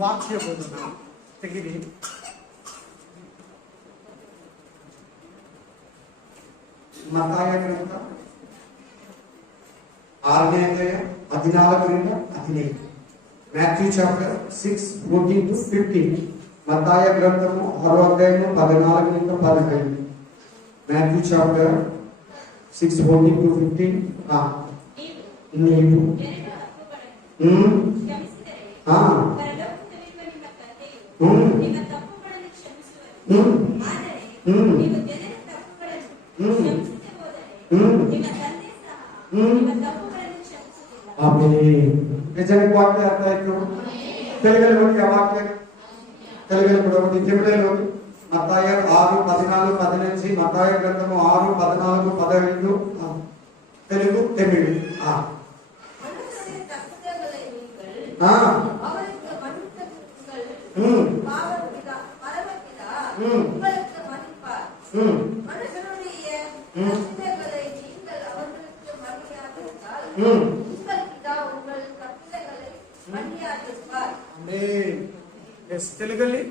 ವಾಕ್ಯ ಬೋಧನ ತೆಗಿರಿ. ಮತ್ತಾಯ ಗ್ರಂಥ 6ನೇ ಅಧ್ಯಾಯ 14-15. Matthew chapter 6:14-15. మత్తాయి గ్రంథము 6వ అధ్యాయము 14-15. Matthew chapter 6:14-15. నీవు ನಿಜಕ್ಕೆ ವಾಕ್ಯ ಅರ್ಥ ಆಯ್ತು. ತೆಲುಗಲ್ಲಿ ನೋಡಿ ಆ ವಾಕ್ಯ, ತೆಲುಗಲ್ಲಿ ಕೂಡ ನೋಡಿ, ಜಮಿಳಲ್ಲಿ ನೋಡಿ. మత్తాయి 6:14-15. మత్తాయి గ్రంథము 6:14-15. తెలుగు తమిళ్. తెలుగಲ್ಲಿ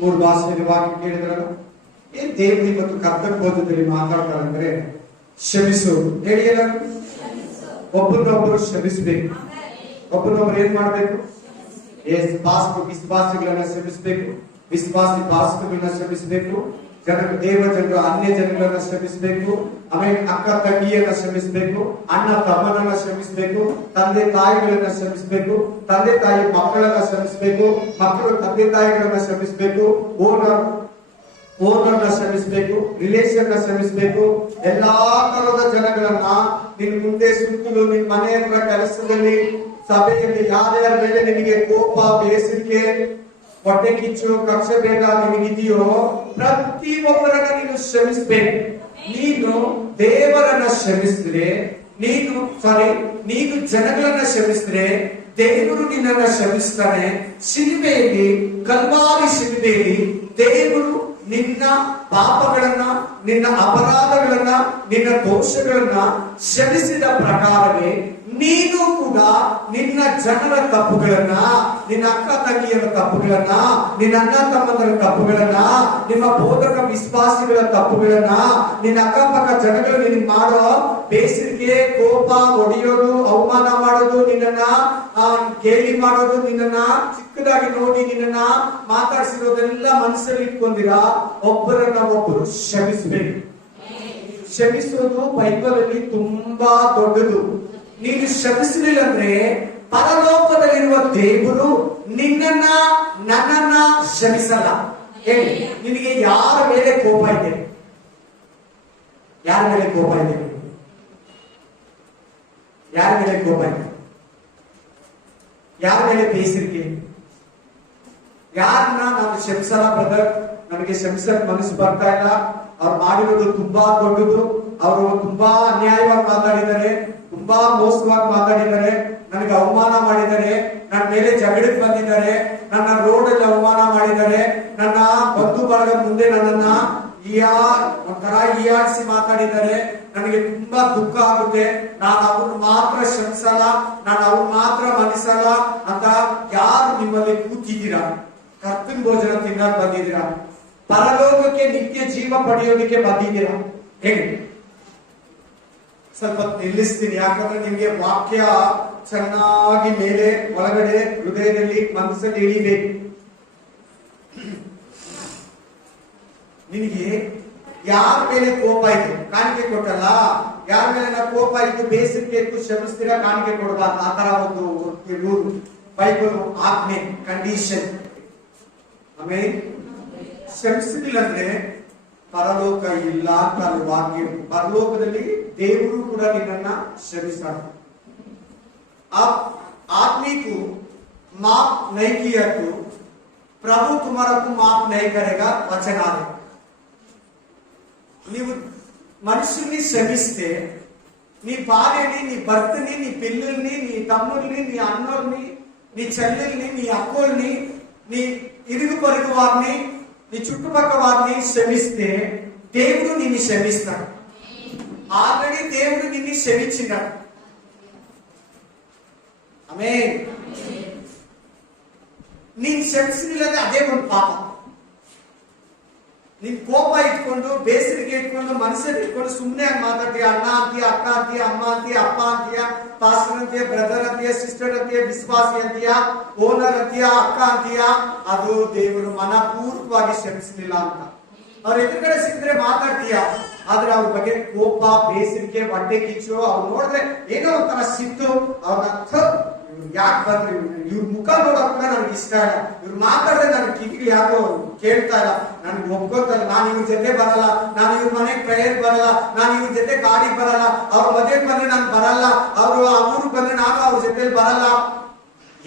ಮೂರು ಭಾಷೆಯಲ್ಲಿ ವಾಕ್ಯ ಕೇಳಿದ್ರಲ್ಲ. ಏನ್ ದೇವರು ಇವತ್ತು ಕರ್ತವ್ಯ ಬೋಧದಲ್ಲಿ ಮಾತಾಡ್ತಾರಂದ್ರೆ ಕ್ಷಮಿಸೋದು. ಹೇಳಿ, ಒಬ್ಬರನ್ನೊಬ್ಬರು ಕ್ಷಮಿಸಬೇಕು. ಒಬ್ಬರನ್ನೊಬ್ಬರು ಏನ್ ಮಾಡ್ಬೇಕು? ವಿಶ್ವಾಸಿಗಳನ್ನ ಶ್ರಮಿಸಬೇಕು, ವಿಶ್ವಾಸಿ ಭಾಷೆಗಳನ್ನ ಶ್ರಮಿಸಬೇಕು, ದೇವ ಜನರು ಅನ್ಯ ಜನಗಳನ್ನ ಶ್ರಮಿಸಬೇಕು, ಆಮೇಲೆ ಅಕ್ಕ ತಂಗಿಯನ್ನ ಶ್ರಮಿಸಬೇಕು, ಅಣ್ಣ ತಮ್ಮನನ್ನ ಶ್ರಮಿಸಬೇಕು, ತಂದೆ ತಾಯಿಗಳನ್ನ ಶ್ರಮಿಸಬೇಕು, ತಂದೆ ತಾಯಿ ಮಕ್ಕಳನ್ನ ಶ್ರಮಿಸಬೇಕು, ಮಕ್ಕಳು ತಂದೆ ತಾಯಿಗಳನ್ನ ಶ್ರಮಿಸಬೇಕು, ಓನರ್ನ ಶ್ರಮಿಸಬೇಕು, ರಿಲೇಷನ್ ನ ಶ್ರಮಿಸಬೇಕು. ಎಲ್ಲಾ ತರದ ಜನಗಳನ್ನ ನಿನ್ ಮುಂದೆ ಸುತ್ತಲೂ ನಿನ್ ಮನೆ ಹತ್ರ, ಕೆಲಸದಲ್ಲಿ, ಸಭೆಯಲ್ಲಿ ಯಾರ್ಯಾರ ಮೇಲೆ ನಿನಗೆ ಕೋಪ, ಬೇಸರಿಕೆ, ಹೊಟ್ಟೆ ಕಿಚ್ಚು, ಕಕ್ಷ ಭೇದ ನಿನಗಿದೆಯೋ ಪ್ರತಿಯೊಬ್ಬರನ್ನ ನೀನು ಶ್ರಮಿಸಬೇಕು. ನೀನು ದೇವರನ್ನ ಶ್ರಮಿಸಿದ್ರೆ, ನೀನು ಜನಗಳನ್ನ ಶ್ರಮಿಸಿದ್ರೆ ದೇವರು ನಿನ್ನನ್ನ ಶ್ರಮಿಸ್ತಾನೆ. ಶಿಲುಬೆಯಲ್ಲಿ, ಕಲ್ವಾರಿ ಶಿಲುಬೆಯಲ್ಲಿ ದೇವರು ನಿನ್ನ ಪಾಪಗಳನ್ನ, ನಿನ್ನ ಅಪರಾಧಗಳನ್ನ, ನಿನ್ನ ದೋಷಗಳನ್ನ ಕ್ಷಮಿಸಿದ ಪ್ರಕಾರವೇ ನೀನು ಕೂಡ ನಿನ್ನ ಜನರ ತಪ್ಪುಗಳನ್ನ, ನಿನ್ನ ಅಕ್ಕ ತಂಗಿಯರ ತಪ್ಪುಗಳನ್ನ, ನಿನ್ನ ಅಣ್ಣ ತಮ್ಮಂದರ ತಪ್ಪುಗಳನ್ನ, ನಿಮ್ಮ ಬೋಧಕ ವಿಶ್ವಾಸಿಗಳ ತಪ್ಪುಗಳನ್ನ, ನಿನ್ನ ಅಕ್ಕಪಕ್ಕ ಜನಗಳು ನಿನಗೆ ಮಾಡೋ ಬೇಸರಿಕೆ, ಕೋಪ, ಹೊಡೆಯೋದು, ಅವಮಾನ ಮಾಡೋದು, ನಿನ್ನನ್ನ ಗೇಲಿ ಮಾಡೋದು, ನಿನ್ನನ್ನ ಚಿಕ್ಕದಾಗಿ ನೋಡಿ ನಿನ್ನನ್ನ ಮಾತಾಡಿಸಿರೋದೆಲ್ಲ ಮನಸ್ಸಲ್ಲಿ ಇಟ್ಕೊಂಡಿರಾ. ಒಬ್ಬರನ್ನ ಒಬ್ಬರು ಕ್ಷಮಿಸಬೇಕು. ಕ್ಷಮಿಸೋದು ಬೈಬಲ್ ಅಲ್ಲಿ ತುಂಬಾ ದೊಡ್ಡದು. ನೀನು ಶ್ರಮಿಸಲಿಲ್ಲ ಅಂದ್ರೆ ಪರಲೋಕದಲ್ಲಿರುವ ದೇವರು ನಿನ್ನನ್ನ, ನನ್ನನ್ನ ಶ್ರಮಿಸಲ್ಲ. ಹೇಳಿ, ನಿನಗೆ ಯಾರ ಮೇಲೆ ಕೋಪ ಇದೆ? ಯಾರ ಮೇಲೆ ಕೋಪ ಇದೆ? ಯಾರ ಮೇಲೆ ಕೋಪ ಇದೆ? ಯಾರ ಮೇಲೆ ಬೇಸರಿಕೆ? ಯಾರನ್ನ ನಾನು ಕ್ಷಮಿಸಲ್ಲ ಬ್ರದರ್, ನನಗೆ ಕ್ಷಮಿಸಕ್ ಮನಸ್ಸು ಬರ್ತಾ ಇಲ್ಲ, ಅವ್ರು ಮಾಡಿರೋದು ತುಂಬಾ ದೊಡ್ಡದು, ಅವರು ತುಂಬಾ ಅನ್ಯಾಯವಾಗಿ ಮಾತಾಡಿದ್ದಾರೆ, ತುಂಬಾ ಮೋಸವಾಗಿ ಮಾತಾಡಿದ್ದಾರೆ, ನನಗೆ ಅವಮಾನ ಮಾಡಿದ್ದಾರೆ, ನನ್ನ ಮೇಲೆ ಜಗಳಕ್ಕೆ ಬಂದಿದ್ದಾರೆ, ನನ್ನ ರೋಡ್ ಅಲ್ಲಿ ಅವಮಾನ ಮಾಡಿದ್ದಾರೆ, ನನ್ನ ಬಂಧು ಬಳಗ ಮುಂದೆ ನನ್ನನ್ನ ಒಂಥರ ಈಯಾಡಿಸಿ ಮಾತಾಡಿದ್ದಾರೆ, ನನಗೆ ತುಂಬಾ ದುಃಖ ಆಗುತ್ತೆ, ನಾನು ಅವ್ರನ್ನ ಮಾತ್ರ ಕ್ಷಮಿಸಲ್ಲ, ನಾನು ಅವ್ರನ್ನ ಮಾತ್ರ ಮನ್ನಿಸಲ್ಲ ಅಂತ ಯಾರು ನಿಮ್ಮಲ್ಲಿ ಕೂತಿದ್ದೀರಾ? ಕರ್ತನ ಭೋಜನ ತಿನ್ನಕ್ ಬಂದಿದ್ದೀರಾ? ಪರಲೋಕಕ್ಕೆ ನಿತ್ಯ ಜೀವ ಪಡೆಯೋದಕ್ಕೆ ಬಂದಿದ್ದೀರಾ? ಹೇಳಿ. ಸ್ವಲ್ಪ ನಿಲ್ಲಿಸ್ತೀನಿ, ಯಾಕಂದ್ರೆ ನಿಮ್ಗೆ ವಾಕ್ಯ ಚೆನ್ನಾಗಿ ಮೇಲೆ ಒಳಗಡೆ ಹೃದಯದಲ್ಲಿ ಮನಸ್ಸಲ್ಲಿ ಇಳಿಬೇಕು. ನಿನಗೆ ಯಾರ ಮೇಲೆ ಕೋಪ ಇದೆ? ಕಾಣಿಕೆ ಕೊಟ್ಟಲ್ಲ, ಯಾರ ಮೇಲೆ ಕೋಪ ಇದ್ದು ಬೇಸರಿಕೆ ಇದ್ದು ಕ್ಷಮಿಸ್ತೀರಾ, ಕಾಣಿಕೆ ಕೊಡಬಾರ್ದು. ಆ ತರ ಒಂದು ರೂಲ್ ಬೈಬಲ್ ಆಜ್ಞೆ, ಕಂಡೀಷನ್. ಆಮೇಲೆ ಕ್ಷಮಿಸಲಿಲ್ಲ ಅಂದ್ರೆ ಪರಲೋಕ ಇಲ್ಲ ಅಂತ ವಾಕ್ಯ. ಪರಲೋಕದಲ್ಲಿ ದೇವರು ಕೂಡ ನಿನ್ನನ್ನ ಕ್ಷಮಿಸ್ತಾರೆ. आदमी को माफ नहीं किया तो प्रभु तुम्हारा को माफ नहीं करेगा, वचन आ रहे. నీవు మనుషుల్ని క్షమిస్తే నీ భార్యని, నీ భర్తని, నీ పిల్లల్ని, నీ తమ్ముల్ని, నీ అన్నోల్ని, నీ చెల్లెల్ని, నీ అక్కోల్ని, నీ ఇరుగు పొరుగు వారిని, నీ చుట్టుపక్కల వారిని క్షమిస్తే దేవుడు నిన్ను క్షమిస్తాడు. ఆల్రెడీ దేవుడు నిన్ను క్షమించినాడు. ಆಮೆನ್. ನೀನ್ ಕ್ಷಮಿಸಲಿಲ್ಲ ಅದೇ ಒಂದು ಪಾಪ. ನೀನ್ ಕೋಪ ಇಟ್ಕೊಂಡು, ಬೇಸರಿಗೆ ಇಟ್ಕೊಂಡು, ಮನಸ್ಸಲ್ಲಿ ಇಟ್ಕೊಂಡು ಸುಮ್ಮನೆ ಮಾತಾಡ್ತೀಯ. ಅಣ್ಣ ಅಂತೀಯ, ಅಕ್ಕ ಅಂತೀಯ, ಅಮ್ಮ ಅಂತೀಯ, ಅಪ್ಪ ಅಂತೀಯ, ಪಾಸ್ಟರ್ ಅಂತೀಯ, ಬ್ರದರ್ ಅಂತೀಯ, ಸಿಸ್ಟರ್ ಅಂತೀಯ, ವಿಶ್ವಾಸಿ ಅಂತೀಯ, ಓನರ್ ಅಂತೀಯ, ಅಕ್ಕ ಅಂತೀಯ. ಅದು ದೇವರು ಮನಪೂರ್ವಕವಾಗಿ ಕ್ಷಮಿಸಲಿಲ್ಲ ಅಂತ. ಅವ್ರ ಎದುರುಗಡೆ ಸಿಕ್ಕಿದ್ರೆ ಮಾತಾಡ್ತೀಯ, ಆದ್ರೆ ಅವ್ರ ಬಗ್ಗೆ ಕೋಪ, ಬೇಸರಿಕೆ, ಹೊಟ್ಟೆ ಕಿಚ್ಚು, ಅವ್ರು ನೋಡಿದ್ರೆ ಏನೋ ಒಂಥರ ಸಿಟ್ಟು. ಅವ್ರನ್ನ ಯಾಕೆ ಬಂದ್ರಿ, ಇವ್ರ ಮುಖ ನೋಡಕ್ ಕೂಡ ನನ್ಗೆ ಇಷ್ಟ ಇಲ್ಲ, ಇವ್ರು ಮಾತಾಡಿದ್ರೆ ನನ್ ಕಿವಿಗೆ ಯಾಕೋ ಕೇಳ್ತಾ ಇಲ್ಲ, ನನ್ಗೆ ಒಪ್ಕೋತಾ ಇಲ್ಲ, ನಾನು ಇವ್ರ ಜೊತೆ ಬರಲ್ಲ, ನಾನು ಇವ್ರ ಮನೆಗೆ ಪ್ರೇಯರ್ ಬರಲ್ಲ, ನಾನು ಇವ್ರ ಜೊತೆ ಗಾಡಿಗೆ ಬರಲ್ಲ, ಅವ್ರ ಮದುವೆಗೆ ಬಂದ್ರೆ ನಾನು ಬರಲ್ಲ, ಅವರು ಆ ಊರಿಗೆ ಬಂದ್ರೆ ನಾನು ಅವ್ರ ಜೊತೆ ಬರಲ್ಲ.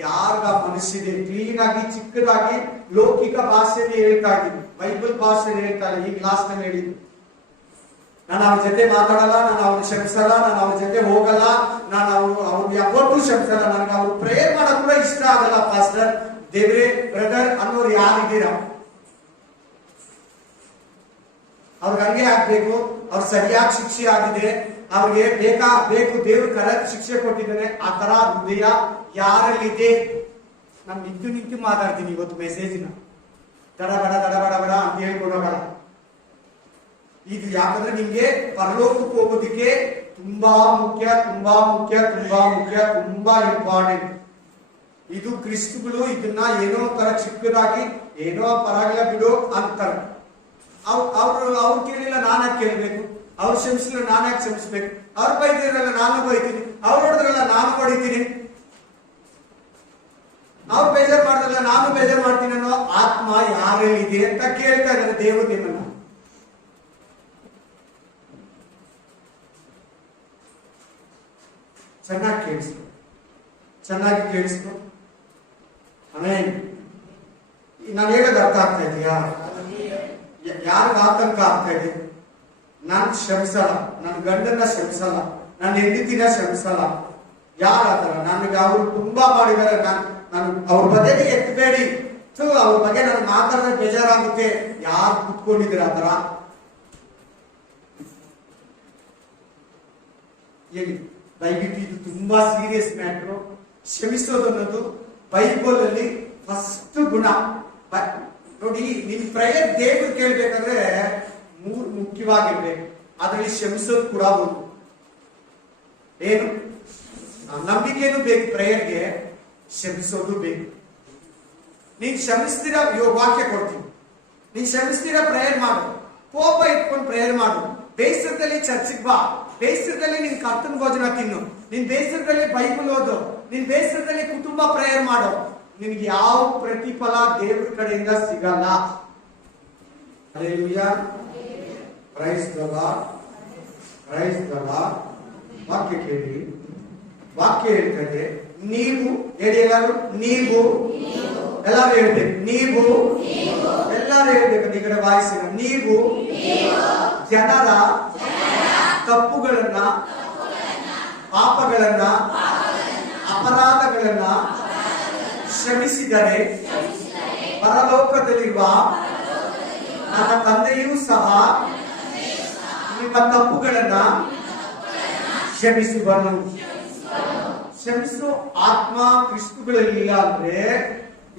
ಯಾರ್ಗ ಮನಸ್ಸಿದೆ ಕ್ಲೀನ್ ಆಗಿ, ಚಿಕ್ಕದಾಗಿ, ಲೌಕಿಕ ಭಾಷೆಯಲ್ಲಿ ಹೇಳ್ತಾ ಇದ್ದೀನಿ, ಬೈಬಲ್ ಭಾಷೆಯಲ್ಲಿ ಹೇಳ್ತಾ ಇಲ್ಲ. ಈಗ ಲಾಸ್ಟ್ ಟೈಮ್ ಹೇಳಿದ್ದು, ನಾನು ಅವ್ರ ಜೊತೆ ಮಾತಾಡಲ್ಲ, ನಾನು ಅವ್ರನ್ನ ಕ್ಷಮಿಸಲ್ಲ, ನಾನು ಅವ್ರ ಜೊತೆ ಹೋಗಲ್ಲ, ನಾನು ಅವ್ರು ಯಾವತ್ತೂ ಕ್ಷಮಿಸಲ್ಲ, ನನಗೆ ಅವ್ರು ಪ್ರೇಯರ್ ಮಾಡಕ್ ಕೂಡ ಇಷ್ಟ ಆಗಲ್ಲ. ಪಾಸ್ಟರ್, ದೇವ್ರೆ, ಬ್ರದರ್ ಅನ್ನೋರು ಯಾರಿದ್ದೀರಾ? ಅವ್ರಿಗೆ ಹಂಗೆ ಆಗ್ಬೇಕು, ಅವ್ರು ಸರಿಯಾಗಿ ಶಿಕ್ಷೆ ಆಗಿದೆ, ಅವ್ರಿಗೆ ಬೇಕು, ದೇವ್ರು ಕರೆಕ್ಟ್ ಶಿಕ್ಷೆ ಕೊಟ್ಟಿದ್ದಾನೆ. ಆ ತರ ಹೃದಯ ಯಾರಲ್ಲಿದೆ? ನಾನು ನಿಂತು ಮಾತಾಡ್ತೀನಿ ಇವತ್ತು ಮೆಸೇಜಿನ. ದಡ ಬಡ ಅಂತ ಹೇಳ್ಕೊಡೋಣ. ಇದು ಯಾಕಂದ್ರೆ ನಿಮ್ಗೆ ಪರಲೋಕಕ್ಕೆ ಹೋಗೋದಕ್ಕೆ ತುಂಬಾ ಮುಖ್ಯ, ತುಂಬಾ ಇಂಪಾರ್ಟೆಂಟ್. ಇದು ಕ್ರಿಸ್ತುಗಳು ಇದನ್ನ ಏನೋ ತರ ಚಿಕ್ಕದಾಗಿ, ಏನೋ ಪರವಾಗಿಲ್ಲ ಬಿಡು ಅಂತಾರೆ. ಅವ್ರು ಕೇಳಿಲ್ಲ, ನಾನಾಗ ಕೇಳ್ಬೇಕು, ಅವ್ರು ಕ್ಷಮಿಸಿಲ್ಲ, ನಾನಾಗ ಕ್ಷಮಿಸ್ಬೇಕು, ಅವ್ರು ಬೈದಿರಲ್ಲ, ನಾನು ಬೈತೀನಿ, ಅವ್ರು ಹೊಡೆದ್ರಲ್ಲ, ನಾನು ಹೊಡಿತೀನಿ, ಅವ್ರು ಬೇಜಾರು ಮಾಡಿದ್ರಲ್ಲ, ನಾನು ಬೇಜಾರು ಮಾಡ್ತೀನಿ ಅನ್ನೋ ಆತ್ಮ ಯಾರಲ್ಲಿದೆ ಅಂತ ಕೇಳ್ತಾ ಇದ್ದಾರೆ ದೇವರು ನಿಮ್ಮನ್ನ. ಚೆನ್ನಾಗಿ ಕೇಳಿಸ್ಕೊ. ಆಮೇಲೆ ನಾನು ಹೇಳೋದು ಅರ್ಥ ಆಗ್ತಾ ಇದೆಯಾ? ಯಾರಿಗ ಆತಂಕ ಆಗ್ತಾ ಇದೆ? ನಾನು ಕ್ಷಮಿಸಲ್ಲ, ನನ್ನ ಗಂಡನ್ನ ಕ್ಷಮಿಸಲ್ಲ, ನನ್ನ ಹೆಂಡತಿನ ಕ್ಷಮಿಸಲ್ಲ. ಯಾರಾತರ ನನಗೆ ಅವರು ತುಂಬಾ ಮಾಡಿದ್ದಾರೆ, ನಾನು ಅವ್ರ ಬಗ್ಗೆನೇ ಎತ್ತಬೇಡಿ, ಅವ್ರ ಬಗ್ಗೆ ನಾನು ಮಾತಾಡಿದ್ರೆ ಬೇಜಾರಾಗುತ್ತೆ. ಯಾರು ಕುತ್ಕೊಂಡಿದ್ದೀರ ಆತರ ಹೇಳಿ. ದಯವಿಟ್ಟು ಇದು ತುಂಬಾ ಸೀರಿಯಸ್ ಮ್ಯಾಟ್ರು. ಕ್ಷಮಿಸೋದು ಅನ್ನೋದು ಬೈಬಲ್ ಅಲ್ಲಿ ಫಸ್ಟ್ ಗುಣ. ನೋಡಿ, ನಿಮ್ ಪ್ರೇಯರ್ ದೇವ್ರು ಕೇಳ್ಬೇಕಂದ್ರೆ 3 ಮುಖ್ಯವಾಗಿರ್ಬೇಕು. ಅದ್ರಲ್ಲಿ ಕ್ಷಮಿಸೋದು ಕೂಡ ಒಂದು. ಏನು? ನಂಬಿಕೆನೂ ಬೇಕು ಪ್ರೇಯರ್ಗೆ, ಕ್ಷಮಿಸೋದು ಬೇಕು. ನೀನ್ ಕ್ಷಮಿಸ್ತೀರಾ, ವಾಕ್ಯ ಕೊಡ್ತೀನಿ, ನೀನ್ ಕ್ಷಮಿಸ್ತೀರಾ ಪ್ರೇಯರ್ ಮಾಡು. ಕೋಪ ಇಟ್ಕೊಂಡು ಪ್ರೇಯರ್ ಮಾಡು. ಬೇಸರದಲ್ಲಿ ಚರ್ಚಿಗೆ ಬಾ, ಬೇಸರದಲ್ಲಿ ನಿನ್ ಕರ್ತನ ಭೋಜನ ತಿನ್ನು, ನಿನ್ ಬೇಸರದಲ್ಲಿ ಬೈಬಲ್ ಓದು, ನಿನ್ ಬೇಸರದಲ್ಲಿ ಕುಟುಂಬ ಪ್ರೇಯರ್ ಮಾಡು. ನಿನ್ಗೆ ಯಾವ ಪ್ರತಿಫಲ ದೇವ್ರ ಕಡೆಯಿಂದ ಸಿಗಲ್ಲ. Hallelujah, praise the lord, praise the lord. ವಾಕ್ಯ ಕೇಳಿ. ವಾಕ್ಯ ಹೇಳ್ತದೆ, ನೀವು ಹೇಳಿ ಎಲ್ಲರೂ, ನೀವು ಎಲ್ಲರೂ ಹೇಳ್ಬೇಕು, ನೀವು ಎಲ್ಲರೂ ಹೇಳ್ಬೇಕು. ಈ ಕಡೆ ವಾಯಿಸಿನ, ನೀವು ಜನರ ತಪ್ಪುಗಳನ್ನ, ಪಾಪಗಳನ್ನ, ಅಪರಾಧಗಳನ್ನ ಕ್ಷಮಿಸಿದರೆ ಪರಲೋಕದಲ್ಲಿರುವ ನನ್ನ ತಂದೆಯೂ ಸಹ ನಿಮ್ಮ ತಪ್ಪುಗಳನ್ನ ಕ್ಷಮಿಸುವನು. ಕ್ಷಮಿಸೋ ಆತ್ಮ ಕ್ರಿಸ್ತುಗಳಲ್ಲಿಲ್ಲ ಅಂದ್ರೆ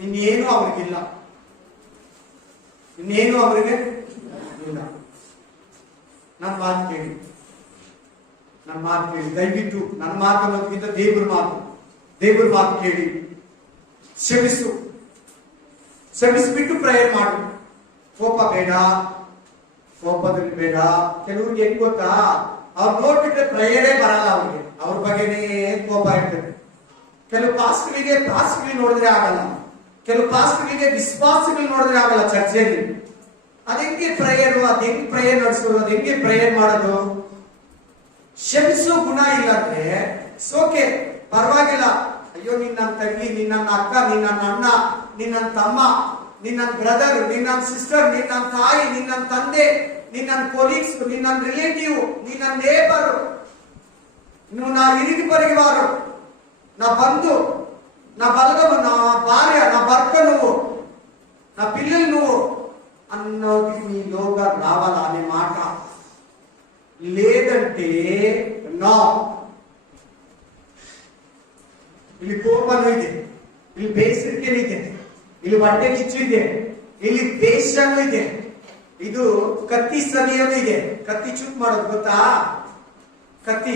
ಇನ್ನೇನು ಅವ್ರಿಗಿಲ್ಲ, ಇನ್ನೇನು ಅವರಿಗೆ ಇಲ್ಲ. ನನ್ನ ಮಾತು ಕೇಳಿ, ನನ್ನ ಮಾತು ಕೇಳಿ ದಯವಿಟ್ಟು. ನನ್ನ ಮಾತು ಅನ್ನೋದಕ್ಕಿಂತ ದೇವ್ರ ಮಾತು ಕೇಳಿ. ಕ್ಷಮಿಸು, ಕ್ಷಮಿಸ್ಬಿಟ್ಟು ಪ್ರೇಯರ್ ಮಾಡು. ಕೋಪ ಬೇಡ, ಕೋಪದಲ್ಲಿ ಬೇಡ. ಕೆಲವ್ರಿಗೆ ಹೆಂಗ್ ಗೊತ್ತಾ, ಅವ್ರು ನೋಡ್ಬಿಟ್ರೆ ಪ್ರೇಯರೇ ಬರಲ್ಲ ಅವ್ರಿಗೆ, ಅವ್ರ ಬಗ್ಗೆನೇ ಕೋಪ ಇರ್ತದೆ. ಕೆಲವು ಪಾಸ್ಟ್ಗಳಿಗೆ ನೋಡಿದ್ರೆ ಆಗಲ್ಲ, ಕೆಲವು ಪಾಸ್ಟ್ಗಳಿಗೆ ವಿಶ್ವಾಸಗಳು ನೋಡಿದ್ರೆ ಆಗಲ್ಲ ಚರ್ಚೆಯಲ್ಲಿ. ಅದೆಂಗೆ ಪ್ರೇಯರ್, ಹೆಂಗ್ ಪ್ರೇಯರ್ ನಡೆಸೋದು, ಹೆಂಗೆ ಪ್ರೇಯರ್ ಮಾಡೋದು? ಕ್ಷಮಿಸೋ ಗುಣ ಇಲ್ಲ ಅಂದ್ರೆ ಸೋಕೆ ಪರವಾಗಿಲ್ಲ. ಅಯ್ಯೋ, ನೀನ್ ನನ್ನ ತಂಗಿ, ನೀನ್ ನನ್ನ ಅಕ್ಕ, ನೀನ್ ನನ್ನ ಅಣ್ಣ, ನೀನ್ ನನ್ನ ತಮ್ಮ, ನೀನ್ ನನ್ನ ಬ್ರದರ್, ನೀನ್ ನನ್ನ ಸಿಸ್ಟರ್, ನೀನ್ ನನ್ನ ತಾಯಿ, ನೀನ್ ನನ್ನ ತಂದೆ, ನೀನ್ ನನ್ನ ಕೊಲೀಗ್ಸ್, ನೀನ್ ನನ್ನ ರಿಲೇಟಿವ್, ನೀನ್ ನನ್ನ ನೇಬರ್, నువ్వు నా ఇరుగు పొరుగువారు, నా బంధు, నా బలగము, నా భార్య, నా భర్త నువ్వు, నా పిల్లలు నువ్వు అన్నది నీలోగా రావాలా అనే మాట. లేదంటే ನೋ, ಇಲ್ಲಿ ಕೋಪನೂ ಇದೆ, ಇಲ್ಲಿ ಬೇಸರಿಕೆನೂ ಇದೆ, ಇಲ್ಲಿ ಹೊಟ್ಟೆ ಕಿಚ್ಚು ಇದೆ, ಇಲ್ಲಿ ದೇಶನೂ ಇದೆ, ಇದು ಕತ್ತಿ ಸವಿಯೋದು ಇದೆ. ಕತ್ತಿ ಚೂಪ್ ಮಾಡೋದು ಗೊತ್ತಾ? ಕತ್ತಿ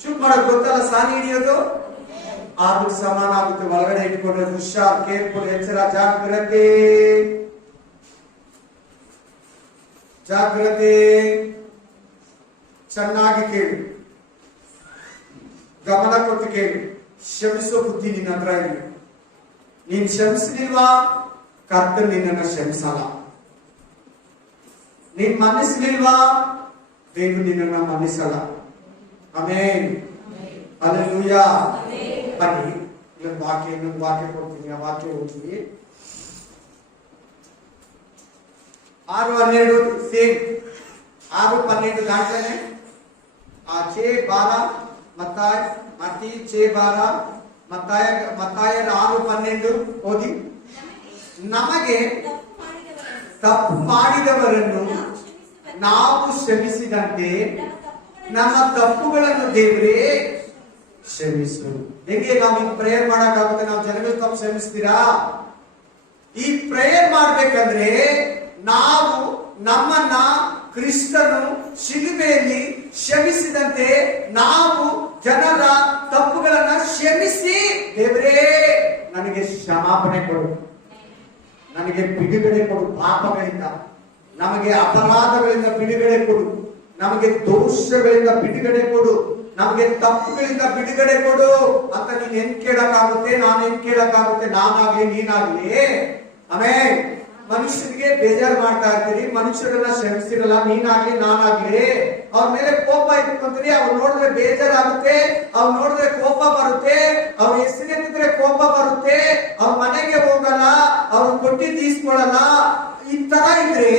ಚೂಪ್ ಮಾಡೋದು ಗೊತ್ತಲ್ಲ, ಸಾನಿ ಹಿಡಿಯೋದು ಅದಕ್ಕೆ ಸಮಾನ ಆಗುತ್ತೆ. ಒಳಗಡೆ ಇಟ್ಕೊಂಡ್ರೆ ಹುಷಾರ್, ಕೇರ್ಫುಲ್, ಎಚ್ಚರ, ಜಾಗ್ರತೆ, ಜಾಗ್ರತೆ. ಚೆನ್ನಾಗಿ ಕೇಳಿ, ಗಮನ ಕೊಟ್ಟು ಕೇಳಿ. ಕ್ಷಮಿಸೋ ಬುದ್ಧಿ ನಿನ್ನ ಹತ್ರ ಇರಲಿ. ನೀನ್ ಕ್ಷಮಿಸಲಿಲ್ವಾ, ಕರ್ತನು ನಿನ್ನನ್ನು ಕ್ಷಮಿಸಲ್ಲ. ನೀನ್ ಮನ್ನಿಸಲಿಲ್ವಾ, ದೇವರು ನಿನ್ನನ್ನು ಮನ್ನಿಸಲ್ಲ. Amen, hallelujah. ಬನ್ನಿ ಇನ್ನೊಂದು ವಾಕ್ಯ ಕೊಡ್ತೀನಿ, ಆ ವಾಕ್ಯ ಓದ್ತೀನಿ. 6:12 ಸೇಮ್, 6:12 ದಾಟ್ಲೇನೆ. 6:12 ಮತ್ತಾಯ 6:12 ಮತ್ತಾಯ 6:12 ಓದಿ. ನಮಗೆ ತಪ್ಪು ಮಾಡಿದವರನ್ನು ನಾವು ಕ್ಷಮಿಸಿದಂತೆ ನಮ್ಮ ತಪ್ಪುಗಳನ್ನು ದೇವರೇ ಕ್ಷಮಿಸು. ಹೇಗೆ ನಾವು ಈ ಪ್ರೇಯರ್ ಮಾಡಕ್ಕಾಗುತ್ತೆ? ನಾವು ಜನಗಳು ತಪ್ಪು ಕ್ಷಮಿಸ್ತೀರಾ? ಈ ಪ್ರೇಯರ್ ಮಾಡ್ಬೇಕಂದ್ರೆ ನಾವು ನಮ್ಮನ್ನ ಕ್ರಿಸ್ತನು ಶಿಲುಬೆಯಲ್ಲಿ ಕ್ಷಮಿಸಿದಂತೆ ನಾವು ಜನರ ತಪ್ಪುಗಳನ್ನ ಕ್ಷಮಿಸಿ, ದೇವರೇ ನನಗೆ ಕ್ಷಮಾಪಣೆ ಕೊಡು, ನನಗೆ ಬಿಡುಗಡೆ ಕೊಡು, ಪಾಪಗಳಿಂದ ನಮಗೆ ಅಪರಾಧಗಳಿಂದ ಬಿಡುಗಡೆ ಕೊಡು, ನಮಗೆ ದೋಷಗಳಿಂದ ಬಿಡುಗಡೆ ಕೊಡು, ನಮಗೆ ತಪ್ಪುಗಳಿಂದ ಬಿಡುಗಡೆ ಕೊಡು ಅಂತ ನೀನ್ ಏನ್ ಕೇಳಕ್ಕಾಗುತ್ತೆ? ನಾನೇನ್ ಕೇಳಕ್ಕಾಗುತ್ತೆ? ನಾನಾಗ್ಲಿ ನೀನಾಗ್ಲಿ. ಆಮೇಲೆ ಮನುಷ್ಯರಿಗೆ ಬೇಜಾರು ಮಾಡ್ತಾ ಇರ್ತೀರಿ, ಮನುಷ್ಯರನ್ನ ಕ್ಷಮಿಸಿರಲ್ಲ. ನೀನಾಗ್ಲಿ ನಾನಾಗ್ಲಿ ಅವ್ರ ಮೇಲೆ ಕೋಪ ಇಟ್ಕೊಂತೀರಿ. ಅವ್ರು ನೋಡಿದ್ರೆ ಬೇಜಾರಾಗುತ್ತೆ, ಅವ್ರು ನೋಡಿದ್ರೆ ಕೋಪ ಬರುತ್ತೆ, ಅವ್ರ ಹೆಸರೆತ್ತಿದ್ರೆ ಕೋಪ ಬರುತ್ತೆ, ಅವ್ರ ಮನೆಗೆ ಹೋಗಲ್ಲ, ಅವ್ರು ಕೊಟ್ಟಿದ್ದು ಈಸ್ಕೊಳ್ಳಲ್ಲ. ಈ ತರ ಇದ್ರೆ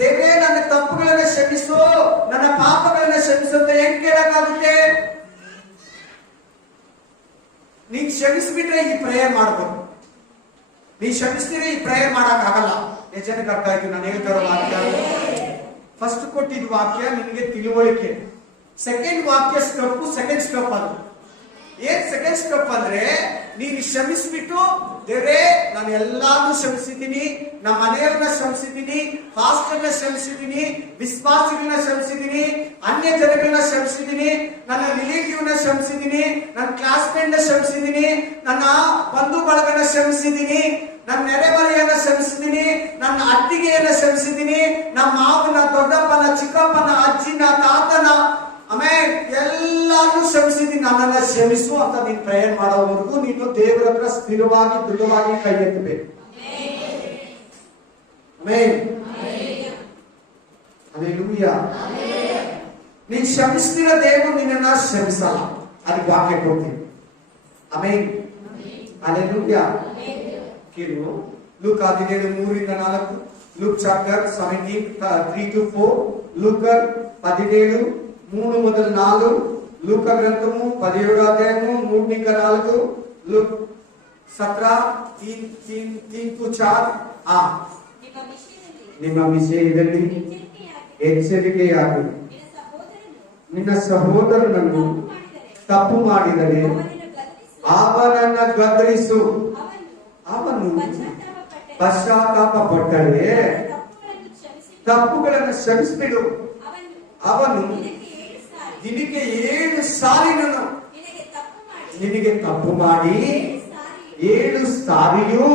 ದೇವರೇ ನನ್ನ ತಪ್ಪುಗಳನ್ನ ಕ್ಷಮಿಸು, ನನ್ನ ಪಾಪಗಳನ್ನ ಕ್ಷಮಿಸು ಅಂತ ಹೆಂಗ್ ಕೇಳಕ್ಕಾಗುತ್ತೆ? ನೀನ್ ಕ್ಷಮಿಸ್ಬಿಟ್ರೆ ಈ ಪ್ರೇಯರ್ ಮಾಡ್ಬೋದು. ನೀ ಕ್ಷಮಿಸ್ತೀರಿ, ಈ ಪ್ರೇಯರ್ ಮಾಡಕ್ ಆಗಲ್ಲ. ಜನಕ್ಕೆ ಅರ್ಥ ಆಯ್ತು ನಾನು ಹೇಳ್ತಾರೋ ವಾಕ್ಯ? ಫಸ್ಟ್ ಕೊಟ್ಟಿದ್ ವಾಕ್ಯ ನಿನ್ಗೆ ತಿಳುವಳಿಕೆ. ಸೆಕೆಂಡ್ ವಾಕ್ಯ ಸ್ಟೆಪ್, ಸೆಕೆಂಡ್ ಸ್ಟೆಪ್. ಅದು ಏನ್ ಸೆಕೆಂಡ್ ಸ್ಟೆಪ್ ಅಂದ್ರೆ, ನೀನು ಕ್ಷಮಿಸ್ಬಿಟ್ಟು ದೇವರೇ ನಾನು ಎಲ್ಲಾನು ಕ್ಷಮಿಸಿದ್ದೀನಿ, ನಮ್ಮ ಮನೆಯವ್ರನ್ನ ಕ್ಷಮಿಸಿದ್ದೀನಿ, ಪಾಸ್ಟರ್ನ ಕ್ಷಮಿಸಿದ್ದೀನಿ, ವಿಶ್ವಾಸಿಗಳನ್ನ ಕ್ಷಮಿಸಿದ್ದೀನಿ, ಅನ್ಯ ಜನಗಳನ್ನ ಕ್ಷಮಿಸಿದ್ದೀನಿ, ನನ್ನ ರಿಲೇಟಿವ್ನ ಕ್ಷಮಿಸಿದ್ದೀನಿ, ನನ್ನ ಕ್ಲಾಸ್ಮೇಟ್ ನ ಕ್ಷಮಿಸಿದ್ದೀನಿ, ನನ್ನ ಬಂಧು ಬಳಗನ ಕ್ಷಮಿಸಿದ್ದೀನಿ, ನನ್ನ ನೆರೆಮರೆಯನ್ನ ಕ್ಷಮಿಸಿದ್ದೀನಿ, ನನ್ನ ಅತ್ತಿಗೆಯನ್ನ ಕ್ಷಮಿಸಿದ್ದೀನಿ, ನಮ್ಮ ಮಾವನ, ದೊಡ್ಡಪ್ಪನ, ಚಿಕ್ಕಪ್ಪನ, ಅಜ್ಜಿನ, ತಾತನ, ಆಮೇಲೆ ಎಲ್ಲಾನು ಕ್ಷಮಿಸಿದ್ದೀನಿ, ನನ್ನನ್ನ ಕ್ಷಮಿಸು ಅಂತ ನೀನ್ ಪ್ರೇಯರ್ ಮಾಡೋವರೆಗೂ ನೀನು ದೇವರ ಹತ್ರ ಸ್ಥಿರವಾಗಿ ದೃಢವಾಗಿ ಕೈ ಎತ್ತಬೇಕು. Amen, hallelujah. ನೀನ್ ಕ್ಷಮಿಸ್ತಿರೋ ದೇವರು ನಿನ್ನನ್ನ ಕ್ಷಮಿಸಲ್ಲ. ಅದಕ್ಕೆ ವಾಕ್ಯ ಕೊಡ್ತೀನಿ. Amen, hallelujah. ಕೇಳು, ಲೂಕ 17:3-4. Luke chapter 17:3-4. లూకర్ 17:3-4. లూక గ్రంథము 17:3-4. లూక్ 17:3-4. ನಿಮ್ಮ ವಿಷಯದಲ್ಲಿ ಎಚ್ಚರಿಕೆಯಾಗು, ನಿನ್ನ ಸಹೋದರನನ್ನು ತಪ್ಪು ಮಾಡಿದರೆ ಅವನನ್ನ ಗದರಿಸು, ಅವನು ಪಶ್ಚಾತ್ತಾಪ ಪಟ್ಟರೆ ತಪ್ಪುಗಳನ್ನು ಕ್ಷಮಿಸಿಬಿಡು, ಅವನು ದಿನಕ್ಕೆ 7 ಸಾರಿನನು ನಿನಗೆ ತಪ್ಪು ಮಾಡಿ 7 ಸಾರಿಯೂ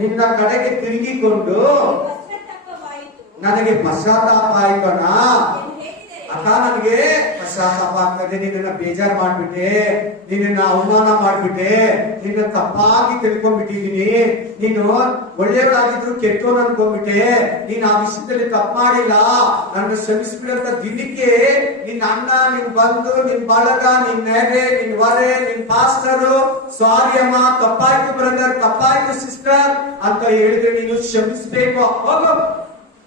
ನಿನ್ನ ಕಡೆಗೆ ತಿರುಗಿಕೊಂಡು ನನಗೆ ಪಶ್ಚಾತ್ತಾಪ ಆಯ್ತಣ್ಣ, ಅಕ್ಕ ನನಗೆ ಪಶ್ಚಾತ್ತಾಪ ಆಗ್ತದೆ, ನಿನ್ನ ಬೇಜಾರು ಮಾಡ್ಬಿಟ್ಟೆ, ನಿನ್ನ ಅವಮಾನ ಮಾಡ್ಬಿಟ್ಟೆ, ನಿನ್ನ ತಪ್ಪಾಗಿ ತಿಳ್ಕೊಂಡ್ಬಿಟ್ಟಿದೀನಿ, ನೀನು ಒಳ್ಳೆಯವರಾಗಿದ್ರು ಕೆಟ್ಟೋನ್ ಅನ್ಕೊಂಡ್ಬಿಟ್ಟೆ, ನೀನ್ ಆ ವಿಷಯದಲ್ಲಿ ತಪ್ಪು ಮಾಡಿಲ್ಲ, ನನ್ನ ಕ್ಷಮಿಸ್ಬಿಡಂತ ದಿನಕ್ಕೆ ನಿನ್ನ ಅಣ್ಣ, ನಿನ್ ಬಂಧು, ನಿನ್ ಬಳಗ, ನಿನ್ ನೆರೆ, ನಿನ್ ಹೊರೆ, ನಿನ್ ಪಾಸ್ಟರು, ಸಾರಿ ಅಮ್ಮ, ತಪ್ಪಾಯ್ತು ಬ್ರದರ್, ತಪ್ಪಾಯ್ತು ಸಿಸ್ಟರ್ ಅಂತ ಹೇಳಿದ್ರೆ ನೀನು ಕ್ಷಮಿಸ್ಬೇಕು. ಹೋಗು,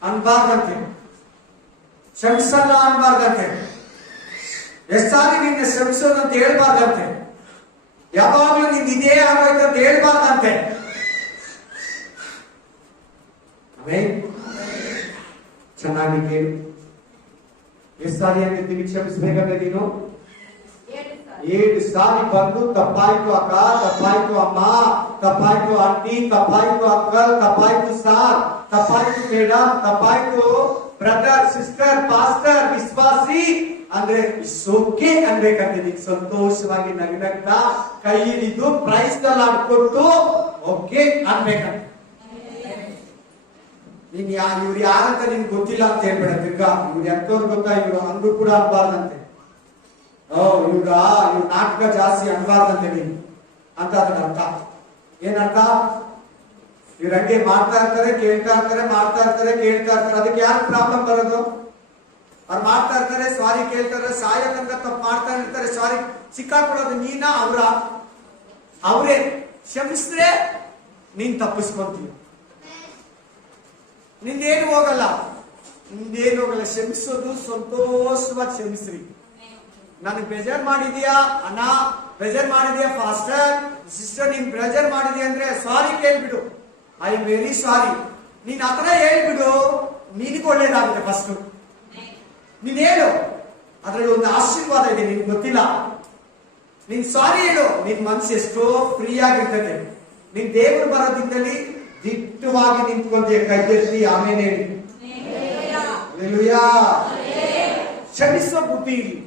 ಅನ್ಬಾರ್ದಂತೆ, ಕ್ಷಮಿಸಲ್ಲ ಅನ್ಬಾರ್ದಂತೆ, ಎಷ್ಟ್ ಸಾರಿ ನಿನ್ನ ಕ್ಷಮಿಸೋದಂತ ಹೇಳ್ಬಾರ್ದಂತೆ, ಯಾವಾಗ್ಲೂ ನಿಂದ ಇದೇ ಆಗೋಯ್ತು ಅಂತ ಹೇಳ್ಬಾರ್ದಂತೆ. ಚೆನ್ನಾಗಿ ಕೇಳಿ, ಎಷ್ಟು ಸಾರಿ ಆಗಿರ್ತೀನಿ ಕ್ಷಮಿಸ್ಬೇಕಂದ್ರೆ ನೀನು? 7 ಸಾರಿ ಬಂದು ತಪ್ಪಾಯ್ತು ಅಕ್ಕ, ತಪ್ಪಾಯ್ತು ಅಮ್ಮ, ತಪ್ಪಾಯ್ತು ಆಂಟಿ, ತಪ್ಪಾಯ್ತು ಅಂಕಲ್, ತಪ್ಪಾಯ್ತು ಸಾರ್, ತಪ್ಪಾಯ್ತು ಮೇಡಮ್, ತಪ್ಪಾಯ್ತು ಬ್ರದರ್, ಸಿಸ್ಟರ್, ಪಾಸ್ಟರ್, ವಿಶ್ವಾಸಿ ಅಂದ್ರೆ ಸೋಕೆ ಅನ್ಬೇಕಂತೆ. ನೀನ್ ಸಂತೋಷವಾಗಿ ನಗ್ನಗ್ತಾ ಕೈ ಹಿಡಿದು ಪ್ರೈಸ್ ಕೊಟ್ಟು ಓಕೆ ಅನ್ಬೇಕಂತೆ. ನೀನ್ ಇವ್ರು ಯಾರಂತ ನಿನ್ ಗೊತ್ತಿಲ್ಲ ಅಂತ ಹೇಳ್ಬೇಡ. ತಿರ್ಗಾ ಇವ್ರು ಎಂತವ್ರು ಗೊತ್ತಾ, ಇವ್ರು ಅಂದು ಕೂಡ ಅನ್ಬಾರ್ದಂತೆ. ಇವ್ರ ನಾಟಕ ಜಾಸ್ತಿ ಅನ್ಬಾರ್ದಂತೆ ನೀನು ಅಂತ ಅದನ್ನ ಅರ್ಥ. ಏನರ್ಥ? ಇವ್ರ ಹಂಗೆ ಮಾಡ್ತಾ ಇರ್ತಾರೆ, ಕೇಳ್ತಾ ಇರ್ತಾರೆ, ಮಾಡ್ತಾ ಇರ್ತಾರೆ, ಕೇಳ್ತಾ ಇರ್ತಾರೆ. ಅದಕ್ಕೆ ಯಾರು ಪ್ರಾಬ್ಲಮ್ ಬರೋದು? ಅವ್ರು ಮಾಡ್ತಾ ಇರ್ತಾರೆ, ಸಾರಿ ಕೇಳ್ತಾರೆ, ಸಾಯ ತನಕ ತಪ್ಪು ಮಾಡ್ತಾ ಇರ್ತಾರೆ, ಸಾರಿ ಸಿಕ್ಕಾಕೊಳ್ಳೋದು ನೀನ ಅವರೇ. ಕ್ಷಮಿಸಿದ್ರೆ ನೀನ್ ತಪ್ಪಿಸ್ಕೊಂತೀವಿ, ನಿಂದೇನು ಹೋಗಲ್ಲ, ಕ್ಷಮಿಸೋದು ಸಂತೋಷವಾಗಿ ಕ್ಷಮಿಸ್ರಿ. ನನಗೆ ಬೇಜಾರ್ ಮಾಡಿದ್ಯಾ ಅಣ್ಣ, ಬೇಜಾರ್ ಮಾಡಿದ್ಯಾ ಫಾಸ್ಟರ್, ಸಿಸ್ಟರ್, ನೀನ್ ಬೇಜಾರ್ ಮಾಡಿದ್ಯಾ ಅಂದ್ರೆ ಸಾರಿ ಕೇಳ್ಬಿಡು, ಐ ಆಮ್ ವೆರಿ ಸಾರಿ. ನೀನ್ ಆತರ ಹೇಳ್ಬಿಡು, ನಿನಗೆ ಒಳ್ಳೇದಾಗುತ್ತೆ. ಫಸ್ಟ್ ನೀನ್ ಹೇಳು, ಅದ್ರಲ್ಲಿ ಒಂದು ಆಶೀರ್ವಾದ ಇದೆ, ನಿನ್ಗೆ ಗೊತ್ತಿಲ್ಲ. ನೀನ್ ಸಾರಿ ಹೇಳು, ನಿನ್ ಮನ್ಸು ಎಷ್ಟೋ ಫ್ರೀ ಆಗಿರ್ತದೆ. ನೀನ್ ದೇವರು ಬರೋದಿಂದಲಿ ದಿಟ್ಟವಾಗಿ ನಿಂತ್ಕೊಂತೀಯ, ಕೈಗೆತ್ತಿ ಆಮೇಲೆ ಹೇಳಿ ಕ್ಷಮಿಸೋ ಬುದ್ಧಿ ಇಲ್ಲಿ.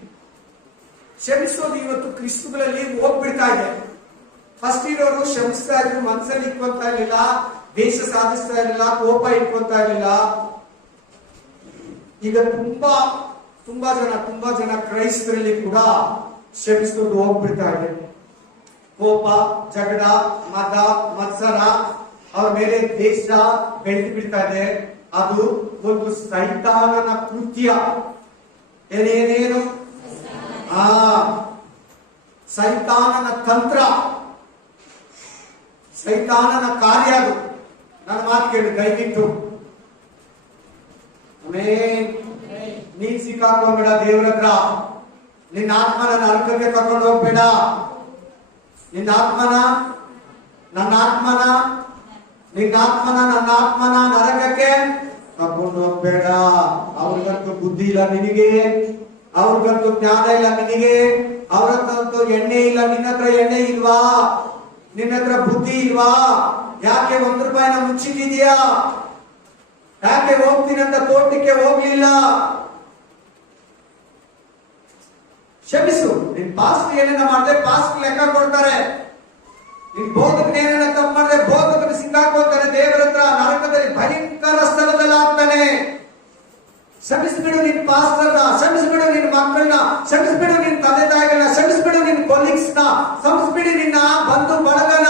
ಕ್ಷಮಿಸೋದು ಇವತ್ತು ಕ್ರಿಸ್ತುಗಳಲ್ಲಿ ಹೋಗ್ಬಿಡ್ತಾ ಇದೆ. ಫಸ್ಟ್ ಇರೋರು ಕ್ಷಮಿಸ್ತಾ ಇದ್ರು, ಮನಸ್ಸಲ್ಲಿ ಇಟ್ಕೊಂತಾ ಇರ್ಲಿಲ್ಲ, ದೇಶ ಸಾಧಿಸ್ತಾ ಇರಲಿಲ್ಲ, ಕೋಪ ಇಟ್ಕೊಂತಾ ಇರಲಿಲ್ಲ. ಈಗ ತುಂಬಾ ಜನ ಕ್ರೈಸ್ತರಲ್ಲಿ ಕೂಡ ಕ್ಷಮಿಸೋದು ಹೋಗ್ಬಿಡ್ತಾ ಇದೆ. ಕೋಪ, ಜಗಳ, ಮದ, ಮತ್ಸರ ಅವ್ರ ಮೇಲೆ ದೇಶ ಬೆಳೆದು ಬಿಡ್ತಾ ಇದೆ. ಅದು ಒಂದು ಸೈತಾನನ ಕೃತ್ಯ. ಏನೇನು? ಸೈತಾನನ ತಂತ್ರ, ಸೈತಾನನ ಕಾರ್ಯ ಅದು. ನನ್ನ ಮಾತು ಕೇಳು ದಯವಿಟ್ಟು. ನೀನ್ ಸಿಕ್ಕಾಕೊಂಡ್ಬೇಡ ದೇವ್ರ ಹತ್ರ. ನಿನ್ನ ಆತ್ಮನ ನರಕಕ್ಕೆ ಕರ್ಕೊಂಡು ಹೋಗ್ಬೇಡ. ನಿನ್ನ ಆತ್ಮನ ನನ್ನ ಆತ್ಮನ ನರಕಕ್ಕೆ ಕರ್ಕೊಂಡು ಹೋಗ್ಬೇಡ. ಅವ್ರಿಗಂತೂ ಬುದ್ಧಿ ಇಲ್ಲ ನಿನಗೆ, ಅವ್ರಿಗಂತೂ ಜ್ಞಾನ ಇಲ್ಲ ನಿನಗೆ, ಅವ್ರತ್ತಂತೂ ಎಣ್ಣೆ ಇಲ್ಲ. ನಿನ್ನ ಹತ್ರ ಎಣ್ಣೆ ಇಲ್ವಾ? ನಿನ್ನ ಹತ್ರ ಬುದ್ಧಿ ಇಲ್ವಾ? ಯಾಕೆ 1 ರೂಪಾಯಿನ ಮುಚ್ಚಿಟ್ಟಿದ್ಯಾ? ಯಾಕೆ ಹೋಗ್ತೀನಂತ ತೋಟಕ್ಕೆ ಹೋಗ್ಲಿಲ್ಲ? ಕ್ಷಮಿಸು. ನಿನ್ ಪಾಸ್ಟ್ ಏನೇನ ಮಾಡಿದ್ರೆ ಪಾಸ್ಟ್ ಲೆಕ್ಕ ಕೊಡ್ತಾರೆ. ನಿನ್ ಬೋಧಕನ ಏನೇನ ತಪ್ಪು ಮಾಡಿದ್ರೆ ಬೋಧಕನ ಸಿಕ್ಕಾಕೊಳ್ತಾರೆ ದೇವರ ಹತ್ರ, ನರಕದಲ್ಲಿ ಭಯಂಕರ ಸ್ಥಳದಲ್ಲಿ ಆಗ್ತಾನೆ. ಕ್ಷಮಿಸ್ಬಿಡು ನಿನ್ ಪಾಸ್ಟರ್ನ, ಕ್ಷಮಿಸ್ಬಿಡು ನಿನ್ ಮಕ್ಕಳನ್ನ, ಕ್ಷಮಿಸ್ಬಿಡು ನಿನ್ ತಂದೆ ತಾಯಿಗಳನ್ನ, ಕ್ಷಮಿಸ್ಬಿಡು ನಿನ್ ಕೊಲೀಗ್ಸ್ ನ, ಕ್ಷಮಿಸ್ಬಿಡಿ ನಿನ್ನ ಬಂಧು ಬಳಗನ.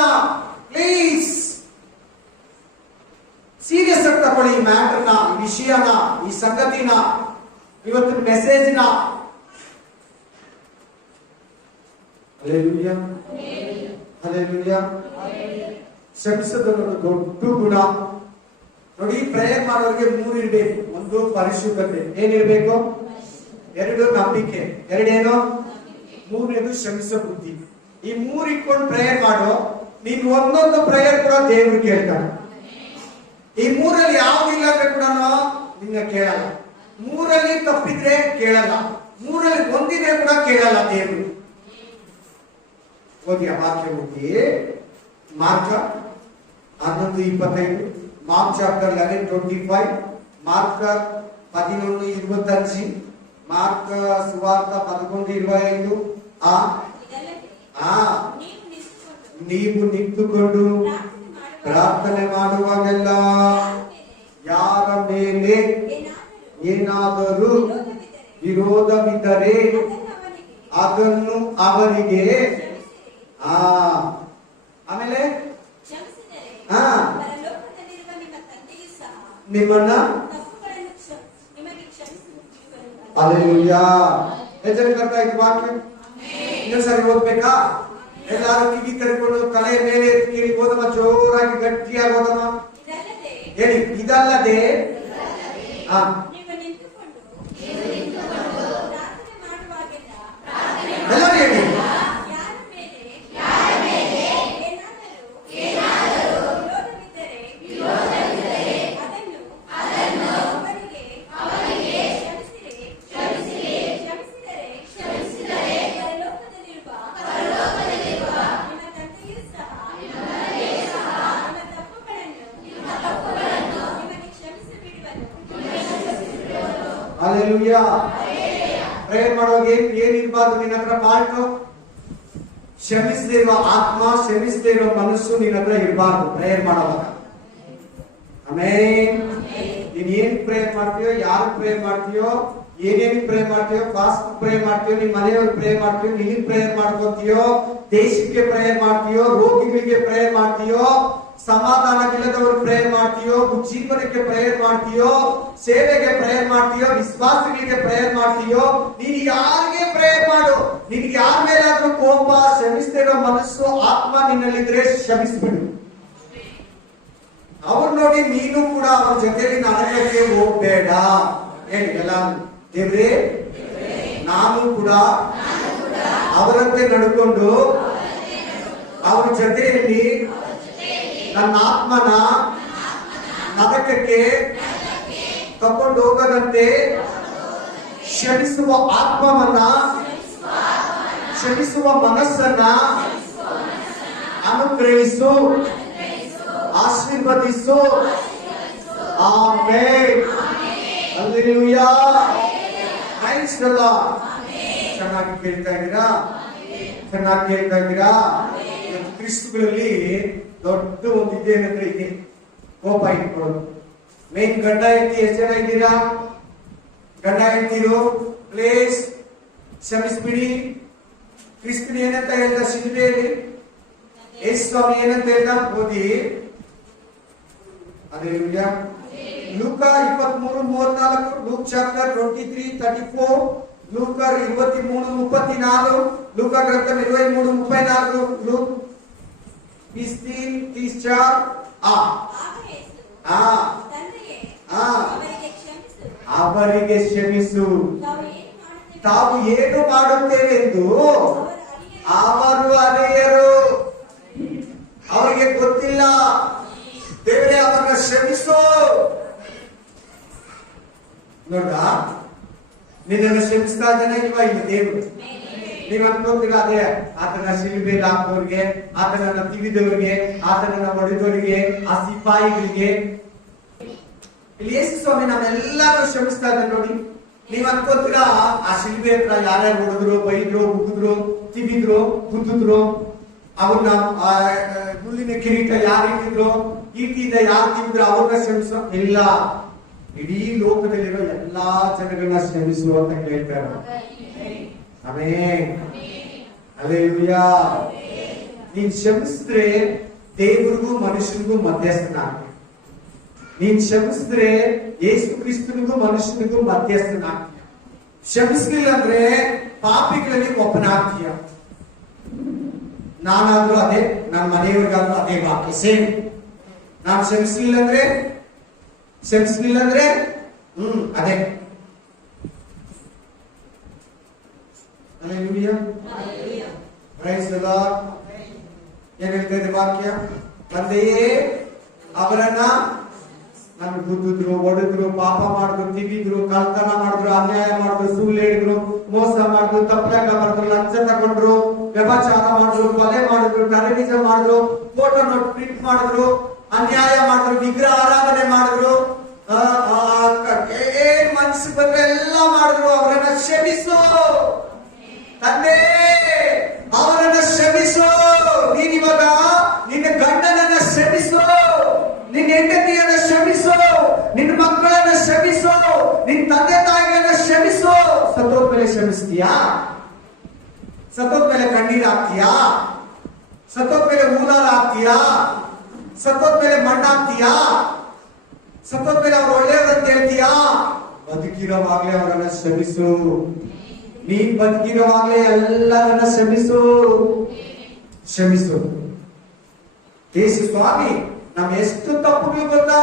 ಪ್ಲೀಸ್ ಸೀರಿಯಸ್ ಆಗಿ ತಗೊಳ್ಳಿ ಈ ಮ್ಯಾಟರ್ನ, ಈ ವಿಷಯನ, ಈ ಸಂಗತಿನ, ಇವತ್ತಿನ ಮೆಸೇಜ್ನ. Hallelujah, hallelujah. ಕ್ಷಮಿಸೋದು ದೊಡ್ಡ ಗುಣ ನೋಡಿ. ಪ್ರೇಯರ್ ಮಾಡೋರಿಗೆ 3 ಇರ್ಬೇಕು. 1 ಪರಿಶುದ್ಧತೆ, ಏನಿರ್ಬೇಕು? 2 ನಂಬಿಕೆ, 2 3 ಕ್ಷಮಿಸೋ ಬುದ್ಧಿ. ಈ 3 ಇಟ್ಕೊಂಡು ಪ್ರೇಯರ್ ಮಾಡೋ. ನೀನ್ ಒಂದೊಂದು ಪ್ರೇಯರ್ ಕೂಡ ದೇವ್ರು ಕೇಳ್ತಾನೆ. ಈ 3ರಲ್ಲಿ ಯಾವ್ದಿಲ್ಲ ಅಂದ್ರೆ ಕೂಡ ನಿನ್ನ ಕೇಳಲ್ಲ. 3ರಲ್ಲಿ ತಪ್ಪಿದ್ರೆ ಕೇಳಲ್ಲ, 3ರಲ್ಲಿ ಒಂದಿದ್ರೆ ಕೂಡ ಕೇಳಲ್ಲ ದೇವ್ರು. ಓದಿ ಆ ವಾಕ್ಯ ಓದಿ. Mark 11:25, Mark chapter 11:25, Mark 11:25, Mark ಸುವಾರ್ತ 11:25. ನೀವು ನಿಂತುಕೊಂಡು ಪ್ರಾರ್ಥನೆ ಮಾಡುವಾಗೆಲ್ಲ ಯಾರ ಮೇಲೆ ಏನಾದರೂ ವಿರೋಧವಿದ್ದರೆ ಅದನ್ನು ಅವರಿಗೆ ಆಮೇಲೆ ನಿಮ್ಮನ್ನ ಹಲ್ಲೆಲೂಯಾ ಎಚ್ಚರಿಕೆ ಇತ್ತು ವಾಕ್ಯ. ಇನ್ನೊಂದ್ಸರಿ ಓದ್ಬೇಕಾ? ಎಲ್ಲಾರು ಕಿವಿ ಕರಿಕೊಂಡು ತಲೆ ಮೇಲೆ ಕೇಳಿ ಓದಮ್ಮ, ಜೋರಾಗಿ ಗಟ್ಟಿಯಾಗಿ ಓದಮ್ಮ. ಹೇಳಿ. ಇದಲ್ಲದೆ ಹಾ ಎಲ್ಲರೂ ಹೇಳಿ. Hallelujah. ಪ್ರೇಯರ್ ಮಾಡುವಾಗ ಏನಿರ್ಬಾರ್ದು ನಿನ್ನ ಹತ್ರ ಪಾಲ್ಟು? ಕ್ಷಮಿಸದೇ ಇರುವ ಆತ್ಮ, ಕ್ಷಮಿಸದೇ ಇರುವ ಮನಸ್ಸು ನಿನ್ನ ಹತ್ರ ಇರಬಾರ್ದು ಪ್ರೇಯರ್ ಮಾಡುವಾಗ. ಆಮೇನ್. ನೀನ್ ಏನ್ ಪ್ರೇಯರ್ ಮಾಡ್ತೀಯೋ, ಯಾರು ಪ್ರೇಯರ್ ಮಾಡ್ತೀಯೋ, ಏನೇನು ಪ್ರೇಯರ್ ಮಾಡ್ತೀಯೋ, ಫಾಸ್ಟ್ ಪ್ರೇಯರ್ ಮಾಡ್ತೀಯೋ, ನಿಮ್ ಮನೆಯವ್ರು ಪ್ರೇಯರ್ ಮಾಡ್ತೀಯೋ, ನಿನಗ್ ಪ್ರೇಯರ್ ಮಾಡ್ಕೋತೀಯೋ, ದೇಶಕ್ಕೆ ಪ್ರೇಯರ್ ಮಾಡ್ತೀಯೋ, ರೋಗಿಗಳಿಗೆ ಪ್ರೇಯರ್ ಮಾಡ್ತೀಯೋ, ಸಮಾಧಾನವಿಲ್ಲದವರು ಪ್ರೇಯರ್ ಮಾಡ್ತೀಯೋ, ಜೀವನಕ್ಕೆ ಪ್ರೇಯರ್ ಮಾಡ್ತೀಯೋ, ಸೇವೆಗೆ ಪ್ರೇಯರ್ ಮಾಡ್ತೀಯೋ, ವಿಶ್ವಾಸಗಳಿಗೆ ಪ್ರೇಯರ್ ಮಾಡ್ತೀಯೋ, ನೀನು ಯಾರಿಗೆ ಪ್ರೇಯರ್ ಮಾಡು. ನಿನ್ಗೆ ಯಾರ ಮೇಲಾದ್ರೂ ಕೋಪ, ಕ್ಷಮಿಸದೇ ಇರೋ ಮನಸ್ಸು, ಆತ್ಮ ನಿನ್ನಲ್ಲಿದ್ರೆ ಕ್ಷಮಿಸ್ಬಿಡು. ಅವ್ರು ನೋಡಿ ನೀನು ಕೂಡ ಅವ್ರ ಜೊತೆಲಿ ನರಕಕ್ಕೆ ಹೋಗ್ಬೇಡ. ಹೇಳಿ ಎಲ್ಲ, ದೇವ್ರೇ ನಾನು ಕೂಡ ಅವರಂತೆ ನಡ್ಕೊಂಡು ಅವ್ರ ಜೊತೆಯಲ್ಲಿ ನನ್ನ ಆತ್ಮನ ನರಕಕ್ಕೆ ತಕೊಂಡು ಹೋಗದಂತೆ ಕ್ಷಮಿಸುವ ಆತ್ಮವನ್ನ, ಕ್ಷಮಿಸುವ ಮನಸ್ಸನ್ನ ಅನುಗ್ರಹಿಸು, ಆಶೀರ್ವದಿಸು. Amen. Hallelujah. Praise the lord. ಚೆನ್ನಾಗಿ ಕೇಳ್ತಾ ಇದ್ದೀರಾ? ಚೆನ್ನಾಗಿ ಕೇಳ್ತಾ ಇದ್ದೀರಾ? ಕ್ರಿಸ್ತುಗಳಲ್ಲಿ ದೊಡ್ಡ ಒಂದು ಇದೇನಂದ್ರೆ ಇದೆ, ಕೋಪ ಇಟ್ಕೊಳ್ಳೋದು. ಮೇನ್ ಗಂಡ ಹೆಂಡತಿ ಎಷ್ಟು ಜನ ಇದ್ದೀರಾ? ಗಂಡ ಹೆಂಡತಿರು ಪ್ಲೇಸ್ ಕ್ಷಮಿಸ್ಬಿಡಿ. ಕ್ರಿಸ್ತನ ಏನಂತ ಹೇಳ್ದ ಶಿಲುಬೆಯಲ್ಲಿ? ಯೇಸು ಸ್ವಾಮಿ ಏನಂತ ಹೇಳ್ದ? ಓದಿ. ಹಲ್ಲೆಲೂಯಾ. ಲೂಕ 23:34, ಲೂಕ್ ಚಾಪ್ಟರ್ 23:34, ಲೂಕ 23:34, ಲೂಕ ಗ್ರಂಥ 23:34, ಲೂಕ್ 30:34. ಅವರಿಗೆ ಕ್ಷಮಿಸು, ತಾವು ಏನು ಮಾಡುತ್ತೇವೆಂದು ಅವರು ಅರಿಯರು. ಅವರಿಗೆ ಗೊತ್ತಿಲ್ಲ. ದೇವರೇ ಅವರನ್ನ ಕ್ಷಮಿಸು. ನೋಡ, ನಿನ್ನನ್ನು ಕ್ಷಮಿಸ್ತಾ ಇದ್ದಾನೆ ಇಲ್ವಾ? ಇಲ್ಲ ದೇವರು. ನೀವ್ ಅನ್ಕೋತೀರಾ ಅದೇ ಆತನ ಶಿಲುಬೆಯಲ್ಲಿ ಹಾಕೋರ್ಗೆ, ಆತನನ್ನ ತಿವಿದವರಿಗೆ, ಆತನನ್ನ ಹೊಡೆದವರಿಗೆ, ಆ ಸಿಪಾಯಿಗಳಿಗೆ. ಇಲ್ಲಿ ಯೇಸು ಸ್ವಾಮಿ ನಮ್ಮೆಲ್ಲಾರು ಕ್ಷಮಿಸ್ತಾ ಇದ್ದಾರೆ ನೋಡಿ. ನೀವ್ ಅನ್ಕೋತೀರಾ ಆ ಶಿಲುಬೆ ಹತ್ರ ಯಾರ್ಯಾರು ಹೊಡೆದ್ರು, ಬೈದ್ರು, ಬುಗಿದ್ರು, ತಿವಿದ್ರು, ಗುದ್ದಿದ್ರು, ಅವ್ರನ್ನ ಮುಳ್ಳಿನ ಕಿರೀಟ ಯಾರು ಇಟ್ಟಿದ್ರು, ಈಟಿಯಿಂದ ಯಾರು ತಿವಿದ್ರು ಅವ್ರನ್ನ ಕ್ಷಮಿಸೋ? ಇಲ್ಲ, ಇಡೀ ಲೋಕದಲ್ಲಿರೋ ಎಲ್ಲಾ ಜನಗಳನ್ನ ಕ್ಷಮಿಸು ಅಂತ ಹೇಳ್ತಾರೆ. ಆಮೆನ್. ಹಲ್ಲೆಲೂಯಾ. ನೀನ್ ಕ್ಷಮಿಸಿದ್ರೆ ದೇವರಿಗೂ ಮನುಷ್ಯನಿಗೂ ಮಧ್ಯಸ್ಥನಾಗ್ತಿ. ನೀನ್ ಕ್ಷಮಿಸಿದ್ರೆ ಯೇಸು ಕ್ರಿಸ್ತನಿಗೂ ಮನುಷ್ಯನಿಗೂ ಮಧ್ಯಸ್ಥನಾಗ್ತೀಯ. ಕ್ಷಮಿಸಲಿಲ್ಲ ಅಂದ್ರೆ ಪಾಪಿಗಳಲ್ಲಿ ಒಬ್ಬನಾಗ್ತೀಯ. ನಾನಾದ್ರೂ ಅದೇ, ನನ್ನ ಮನೆಯವ್ರಿಗಾದ್ರೂ ಅದೇ ವಾಕ್ಯ ಸೇಮ್. ನಾನು ಕ್ಷಮಿಸಲಿಲ್ಲ ಅಂದ್ರೆ ಅದೇ. ಹಲ್ಲೆಲೂಯಾ. Praise the Lord. ಏನ್ ಹೇಳ್ತಾ ಇದೆ ವಾಕ್ಯ? ತಂದೆಯೇ ಅವರನ್ನ ನಾನು ಗುದ್ದಿದ್ರು, ಹೊಡೆದ್ರು, ಪಾಪ ಮಾಡಿದ್ರು, ತಿವಿದ್ರು, ಕಳ್ತನ ಮಾಡಿದ್ರು, ಅನ್ಯಾಯ ಮಾಡಿದ್ರು, ಸುಳ್ಳು ಹೇಳಿದ್ರು, ಮೋಸ ಮಾಡಿದ್ರು, ತಪ್ಪಲಾಗ ಮಾಡಿದ್ರು, ಲಂಚ ತಗೊಂಡ್ರು, ವ್ಯಭಚಾರ ಮಾಡಿದ್ರು, ಕೊಲೆ ಮಾಡಿದ್ರು, ಟೆರರಿಸಂ ಮಾಡಿದ್ರು, ಫೋಟೋ ನೋಟ್ ಪ್ರಿಂಟ್ ಮಾಡಿದ್ರು, ಅನ್ಯಾಯ ಮಾಡಿದ್ರು, ವಿಗ್ರಹ ಆರಾಧನೆ ಮಾಡಿದ್ರು, ಏನ್ ಮನಸ್ಸು ಬಂದ್ರೆ ಎಲ್ಲ ಮಾಡಿದ್ರು. ಅವರನ್ನ ಕ್ಷಮಿಸು ತಂದೆ, ಅವರನ್ನ ಕ್ಷಮಿಸು. ನೀನಿವಾಗ ನಿನ್ನ ಗಂಡನನ್ನ ಕ್ಷಮಿಸು, ನಿನ್ನ ಹೆಂಡತಿಯನ್ನ ಕ್ಷಮಿಸು, ನಿನ್ನ ಮಕ್ಕಳನ್ನ ಕ್ಷಮಿಸು, ನಿನ್ನ ತಂದೆ ತಾಯಿಗಳನ್ನ ಕ್ಷಮಿಸು. ಸತ್ತೋದ್ಮೇಲೆ ಕ್ಷಮಿಸ್ತೀಯಾ? ಸತ್ತೋದ್ಮೇಲೆ ಕಣ್ಣೀರ್ ಹಾಕ್ತೀಯಾ? ಸತ್ತೋದ್ಮೇಲೆ ಊರಾರ ಹಾಕ್ತೀಯಾ? ಸತ್ತೋದ್ಮೇಲೆ ಮಣ್ಣಾಗ್ತೀಯಾ? ಸತ್ತೋದ್ಮೇಲೆ ಅವ್ರು ಒಳ್ಳೆಯವ್ರಂತ ಹೇಳ್ತೀಯಾ? ಬದುಕಿರೋವಾಗ್ಲೇ ಅವರನ್ನ ಕ್ಷಮಿಸು. ನೀನ್ ಬದುಕಿರೋವಾಗ್ಲೇ ಎಲ್ಲರನ್ನ ಕ್ಷಮಿಸು. ಯೇಸು ಸ್ವಾಮಿ ನಮ್ ಎಷ್ಟು ತಪ್ಪುಗಳು ಗೊತ್ತಾ?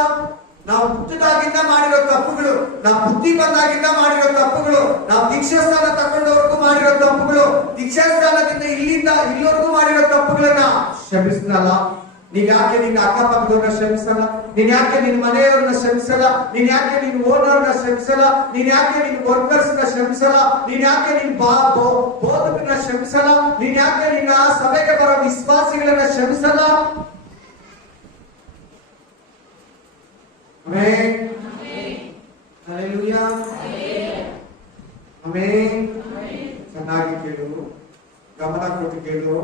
ನಾವು ಹುಟ್ಟಿದಾಗಿಂದ ಮಾಡಿರೋ ತಪ್ಪು. ತಪ್ಪುಗಳು, ನಾವು ಬುದ್ಧಿ ಬಂದಾಗಿಂದ ಮಾಡಿರೋ ತಪ್ಪುಗಳು, ನಾವು ದೀಕ್ಷಾಸ್ಥಾನ ತಗೊಂಡವರೆಗೂ ಮಾಡಿರೋ ತಪ್ಪುಗಳು, ದೀಕ್ಷಾಸ್ಥಾನದಿಂದ ಇಲ್ಲಿವರೆಗೂ ಮಾಡಿರೋ ತಪ್ಪುಗಳನ್ನ ಕ್ಷಮಿಸ್ನಲ್ಲ. ನೀನ್ ಯಾಕೆ ನಿನ್ನ ಅಕ್ಕಪಕ್ಕದವ್ರನ್ನ ಕ್ಷಮಿಸಲ್ಲ? ನೀನ್ ಯಾಕೆ ನಿನ್ ಮನೆಯವ್ರನ್ನ ಕ್ಷಮಿಸಲ್ಲ? ನೀನ್ ಯಾಕೆ ನಿನ್ ಓನರ್ನ ಕ್ಷಮಿಸಲ್ಲ? ನೀನ್ ಯಾಕೆ ನಿನ್ ವರ್ಕರ್ಸ್ ನ ಕ್ಷಮಿಸಲ್ಲ? ನೀನ್ ಯಾಕೆ ನಿನ್ ಬೋಧಕರನ್ನ ಕ್ಷಮಿಸಲ್ಲ? ನೀನ್ ಯಾಕೆ ನಿನ್ನ ಸಭೆಗೆ ಬರೋ ವಿಶ್ವಾಸಿಗಳನ್ನ ಕ್ಷಮಿಸಲ್ಲ? ಆಮೆನ್. ಹಲ್ಲೆಲೂಯಾ. ಆಮೆನ್. ಚೆನ್ನಾಗಿ ಕೇಳು, ಗಮನ ಕೊಟ್ಟು ಕೇಳು.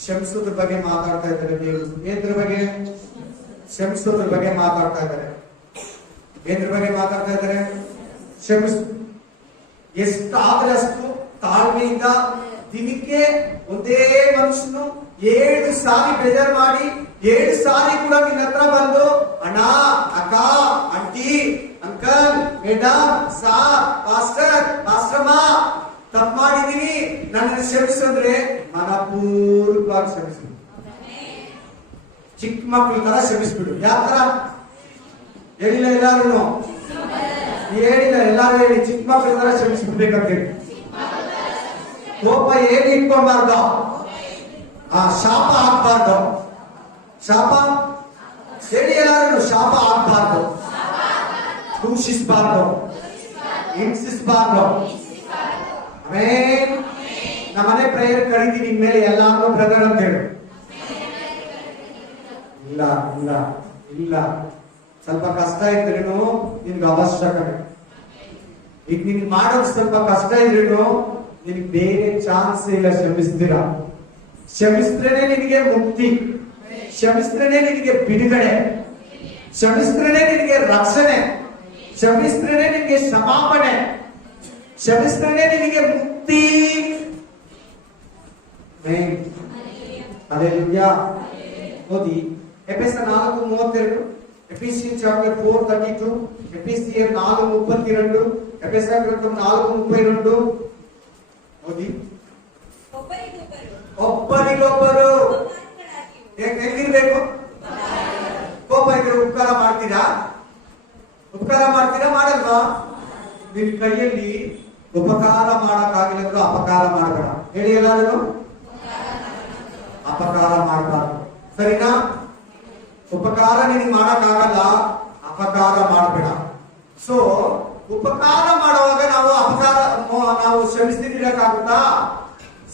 ಕ್ಷಮಿಸೋದ್ರ ಬಗ್ಗೆ ಮಾತಾಡ್ತಾ ಇದ್ದಾರೆ ದೇವರು. ಏದ್ರ ಬಗ್ಗೆ? ಕ್ಷಮಿಸೋದ್ರ ಬಗ್ಗೆ ಮಾತಾಡ್ತಾ ಇದ್ದಾರೆ. ಏದ್ರ ಬಗ್ಗೆ ಮಾತಾಡ್ತಾ ಇದ್ದಾರೆ? ಎಷ್ಟಾದ್ರೆ ಅಷ್ಟು ತಾಳ್ಮೆಯಿಂದ ದಿನಕ್ಕೆ ಒಂದೇ ಮನುಷ್ಯನು 7 ಸಾರಿ ಬೇಜಾರ್ ಮಾಡಿ 7 ಸಾರಿ ಕೂಡ ನಿನ್ನ ಹತ್ರ ಬಂದು, ಅಣ್ಣ, ಅಕ್ಕ, auntie, uncle, madam, sir, pastor, ಪಾಸ್ಟರ್ಮ, ತಪ್ಪು ಮಾಡಿದೀನಿ, ನನ್ನನ್ನು ಕ್ಷಮಿಸಿದ್ರೆ ಮನಪೂರ್ವಕವಾಗಿ ಕ್ಷಮಿಸ್ಬಿಡು. ಚಿಕ್ಕ ಮಕ್ಕಳ ತರ ಕ್ಷಮಿಸ್ಬಿಡು. ಯಾವ ತರ? ಹೇಳಿಲ್ಲ ಎಲ್ಲಾರು? ಹೇಳಿಲ್ಲ ಎಲ್ಲಾರು ಹೇಳಿ. ಚಿಕ್ಕ ಮಕ್ಕಳ ತರ ಕ್ಷಮಿಸ್ಬಿಡ್ಬೇಕಂತ ಹೇಳಿ. ಕೋಪ ಏನು ಇಟ್ಕೊಬಾರ್ದು. ಶಾಪ ಆಗ್ಬಾರ್ದು. ಶಾಪ ಹೇಳಿ ಎಲ್ಲಾರು. ಶಾಪ ಆಗ್ಬಾರ್ದು, ದೂಷಿಸಬಾರ್ದು, ಹಿಂಸಿಸಬಾರ್ದು. ಆಮೆನ್. ನಮ್ಮನೆ ಪ್ರೇಯರ್ ಕರೀತೀನಿ ಮೇಲೆ ಎಲ್ಲಾರು ಬ್ರದರ್ ಅಂತ ಹೇಳು. ಇಲ್ಲ ಇಲ್ಲ ಇಲ್ಲ, ಸ್ವಲ್ಪ ಕಷ್ಟ ಇದ್ರೇನು ನಿನ್ಗೆ ಅವಶ್ಯಕತೆ. ಈಗ ನಿನ್ ಮಾಡೋದು ಸ್ವಲ್ಪ ಕಷ್ಟ ಇದ್ರೇನು ನಿನ್ಗೆ ಬೇರೆ ಚಾನ್ಸ್ ಇಲ್ಲ. ಕ್ಷಮಿಸ್ತೀರಾ? ಕ್ಷಮಿಸಿದ್ರೇನೆ ನಿನಗೆ ಮುಕ್ತಿ, ಕ್ಷಮಿಸಿದ್ರೇನೆ ನಿನಗೆ ಬಿಡುಗಡೆ, ಕ್ಷಮಿಸಿದ್ರೇನೆ ನಿನಗೆ ರಕ್ಷಣೆ, ಕ್ಷಮಿಸಿದ್ರೇನೆ ನಿನಗೆ ಕ್ಷಮಾಪಣೆ, ಕ್ಷಮಿಸಿದ್ರೇನೆ ನಿನಗೆ ಮುಕ್ತಿ. ಹಲ್ಲೆಲೂಯಾ. ಓದಿ ಎಫೆಸ 4:32, ಎಫೆಸಿಯನ್ ಚಾಪ್ಟರ್ 4:32, ಎಫೆಸಿಯನ್ 4:32, ಎಫೆಸ ಗ್ರಂಥಂ 4:32. ಓದಿ. ಒಬ್ಬರಿಗೊಬ್ಬರು ಹೆಂಗಿರ್ಬೇಕು? ಕೋಪ ಇದ್ರೆ ಉಪಕಾರ ಮಾಡ್ತೀರಾ? ಉಪಕಾರ ಮಾಡ್ತೀರಾ? ಮಾಡಲ್ವಾ? ನಿನ್ ಕೈಯಲ್ಲಿ ಉಪಕಾರ ಮಾಡಕ್ಕಾಗಿಲ್ಲ ಅಪಕಾರ ಮಾಡಬೇಡ. ಹೇಳಿ ಎಲ್ಲಾರು. ಅಪಕಾರ ಮಾಡಬಾರ್ದು. ಸರಿನಾ? ಉಪಕಾರ ನಿನಗೆ ಮಾಡಕ್ಕಾಗಲ್ಲ, ಅಪಕಾರ ಮಾಡಬೇಡ. ಸೊ ಉಪಕಾರ ಮಾಡುವಾಗ ನಾವು ಕ್ಷಮಿಸ್ತಿರಕ್ಕಾಗುತ್ತಾ?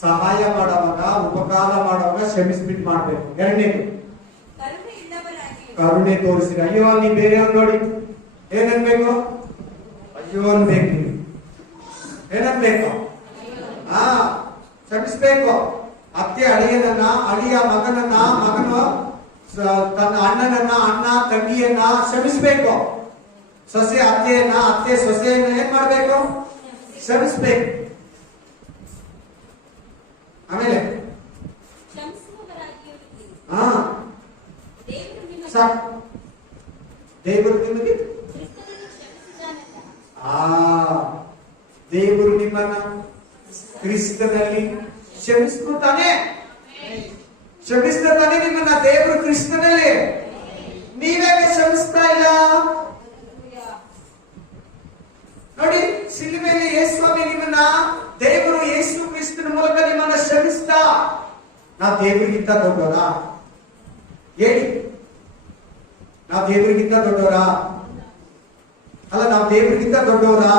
ಸಹಾಯ ಮಾಡುವಾಗ, ಉಪಕಾರ ಮಾಡುವಾಗ ಕ್ಷಮಿಸ್ಬಿಟ್ಟು ಮಾಡ್ಬೇಕು. ಎರಡನೇದು ಕರುಣೆ ತೋರಿಸಿದ. ಅಯ್ಯೋ ನೀ ಬೇರೆಯವ್ರು ನೋಡಿ ಏನನ್ಬೇಕು? ಅಯ್ಯೋ ಅನ್ಬೇಕು. ನೀವು ಏನನ್ಬೇಕು? ಕ್ಷಮಿಸ್ಬೇಕು. ಅತ್ತೆ ಅಳಿಯನನ್ನ, ಅಳಿಯ ಮಗನನ್ನ, ಮಗನು ತನ್ನ ಅಣ್ಣನನ್ನ, ಅಣ್ಣ ತಂಗಿಯನ್ನ ಕ್ಷಮಿಸ್ಬೇಕು. ಸೊಸೆ ಅತ್ತೆಯನ್ನ, ಅತ್ತೆ ಸೊಸೆಯನ್ನ ಏನ್ ಮಾಡ್ಬೇಕು? ಕ್ಷಮಿಸ್ಬೇಕು. ಆಮೇಲೆ ದೇವರು ನಿಮಗೆ ದೇವರು ನಿಮ್ಮನ್ನ ಕ್ರಿಸ್ತನಲ್ಲಿ ಕ್ಷಮಿಸ್ತಾನೆ. ಕ್ಷಮಿಸ್ತಾನೆ ನಿಮ್ಮನ್ನ ದೇವರು ಕ್ರಿಸ್ತನಲ್ಲಿ. ನೀವ್ಯಾಕೆ ಕ್ಷಮಿಸ್ತಾ ಇಲ್ಲ? ನೋಡಿ, ಶಿಲುಬೆಯಲ್ಲಿ ಯೇಸುಸ್ವಾಮಿ ನಿಮ್ಮನ್ನ, ದೇವರು ಯೇಸು ಕ್ರಿಸ್ತನ ಮೂಲಕ ನಿಮ್ಮನ್ನ ಕ್ಷಮಿಸ್ತಾ. ನಾವು ದೇವರಿಗಿಂತ ದೊಡ್ಡವರಾ? ಹೇಳಿ, ನಾವು ದೇವರಿಗಿಂತ ದೊಡ್ಡವರಾ? ಅಲ್ಲ, ನಾವು ದೇವರಿಗಿಂತ ದೊಡ್ಡವರಾ?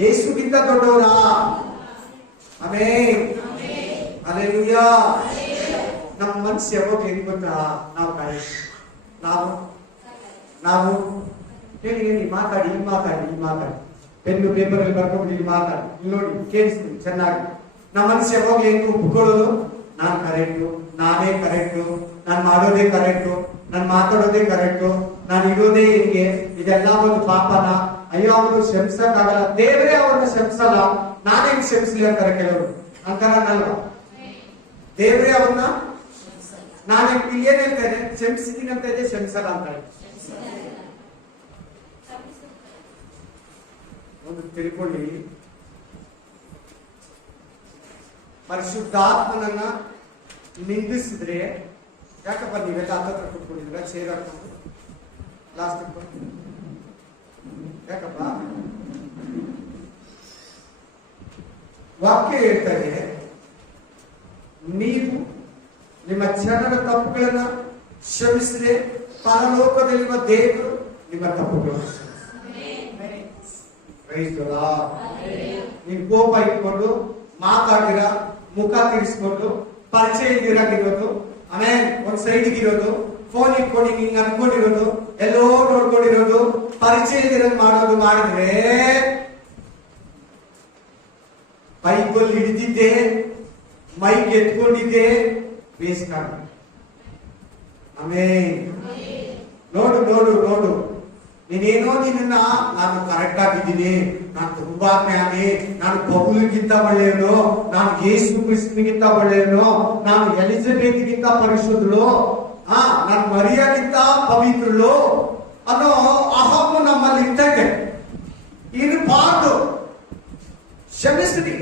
ಯೇಸುಗಿಂತ ದೊಡ್ಡವರಾ? ಆಮೆನ್. ಹಲ್ಲೆಲೂಯಾ. ನಮ್ಮ ಮನಸ್ಸು ಯಾವಾಗ ಹೇಳಿ ಗೊತ್ತಾ? ನಾವು ಕರೆಕ್ಟ್, ನಾವು ಹೇಳಿ ಮಾತಾಡಿ, ಇಲ್ಲಿ ಮಾತಾಡಿ, ಇಲ್ಲಿ ಮಾತಾಡಿ, ಪೆನ್ನು ಪೇಪರ್ ಅಲ್ಲಿ ಬರ್ಕೊಂಡು ಇಲ್ಲಿ ಮಾತಾಡಿ, ಇಲ್ಲಿ ನೋಡಿ ಕೇಳಿಸ್ತೀನಿ ಚೆನ್ನಾಗಿ. ನಮ್ಮ ಮನಸ್ಸು ಯಾವಾಗ ಹೆಂಗ್ ಒಪ್ಕೊಳ್ಳೋದು? ನಾನು ಕರೆಕ್ಟು, ನಾನೇ ಕರೆಕ್ಟು, ನಾನು ಮಾಡೋದೇ ಕರೆಕ್ಟು, ನಾನು ಮಾತಾಡೋದೇ ಕರೆಕ್ಟು, ನಾನು ಇರೋದೇ ಹಿಂಗೆ, ಇದೆಲ್ಲ ಒಂದು ಪಾಪನ. ಅಯ್ಯೋ ಅವರು ಕ್ಷಮಿಸಕ್ಕಾಗಲ್ಲ, ದೇವರೇ ಅವ್ರನ್ನ ಕ್ಷಮಿಸಲ್ಲ, ನಾನೇ ಕ್ಷಮಿಸಲಿ ಅಂತಾರೆ ಕೆಲವರು. ಅಂತಾರಲ್ವಾ? ದೇವರೇ ಅವ್ರನ್ನ ನಾನೇ ಏನ್ ಹೇಳ್ತೇನೆ, ಕ್ಷಮಿಸಿದ್ದೀನಿ ಅಂತ ಇದೆ, ಕ್ಷಮಿಸಲ್ಲ ಅಂತ ಹೇಳಿ. ಒಂದು ತಿಳ್ಕೊಳ್ಳಿ, ಪರಿಶುದ್ಧಾತ್ಮನನ್ನ ನಿಂದಿಸಿದ್ರೆ, ಯಾಕಪ್ಪ ನೀವೆಲ್ಲ ಹತ್ರ ಕೂತ್ಕೊಂಡಿದ್ರ ಚೇರ್ ಹಾಕೊಂಡು ಲಾಸ್ಟ್ ಯಾಕಪ್ಪ ವಾಕ್ಯ ಹೇಳ್ತಾ ಇದೆ, ನೀವು ನಿಮ್ಮ ಜನರ ತಪ್ಪುಗಳನ್ನ ಕ್ಷಮಿಸಿದ್ರೆ ಪರಲೋಕದಲ್ಲಿರುವ ದೇವರು ನಿಮ್ಮ ತಪ್ಪುಗಳನ್ನು ನೀವು ಕೋಪ ಇಟ್ಕೊಂಡು ಮಾತಾಡಿರ, ಮುಖ ತಿರ್ಸ್ಕೊಂಡು, ಪರಿಚಯ ಇಲ್ದಿರಾಗಿರೋದು, ಆಮೇಲೆ ಒಂದ್ ಸೈಡ್ಗೆ ಇರೋದು, ಫೋನ್ ಇಟ್ಕೊಂಡು ಹಿಂಗ್ ಅನ್ಕೊಂಡಿರೋದು, ಎಲ್ಲೋ ನೋಡ್ಕೊಂಡಿರೋದು, ಪರಿಚಯ ಇಲ್ದಿರೋದು ಮಾಡೋದು ಮಾಡಿದ್ರೆ ಬೈಬಲ್ ಹಿಡಿದಿದ್ದೆ, ಮೈಕ್ ಎತ್ಕೊಂಡಿದ್ದೆ, ವೇಸ್ಟ್ ಆಗ. ಆಮೇಲೆ ನೋಡು ನೋಡು ನೋಡು, ನೀನೇನೋ ನಿನ್ನ ನಾನು ಕರೆಕ್ಟ್ ಆಗಿದ್ದೀನಿ, ನಾನು ತುಂಬಾ ಜ್ಞಾನಿ, ನಾನು ಪೌಲಗಿಂತ ಒಳ್ಳೆಯವನು, ನಾನು ಯೇಸು ಕ್ರಿಸ್ತನಿಗಿಂತ ಒಳ್ಳೆಯವನು, ನಾನು ಎಲಿಜಬೆತ್ಗಿಂತ ಪರಿಶುದ್ಧಳು, ನಾನು ಮರಿಯಾಗಿಂತ ಪವಿತ್ರಳು ಅನ್ನೋ ಅಹಮ್ಮು ನಮ್ಮಲ್ಲಿ ಇರ್ತದೆ. ಇರಬಾರ್ದು. ಕ್ಷಮಿಸಿರಿ,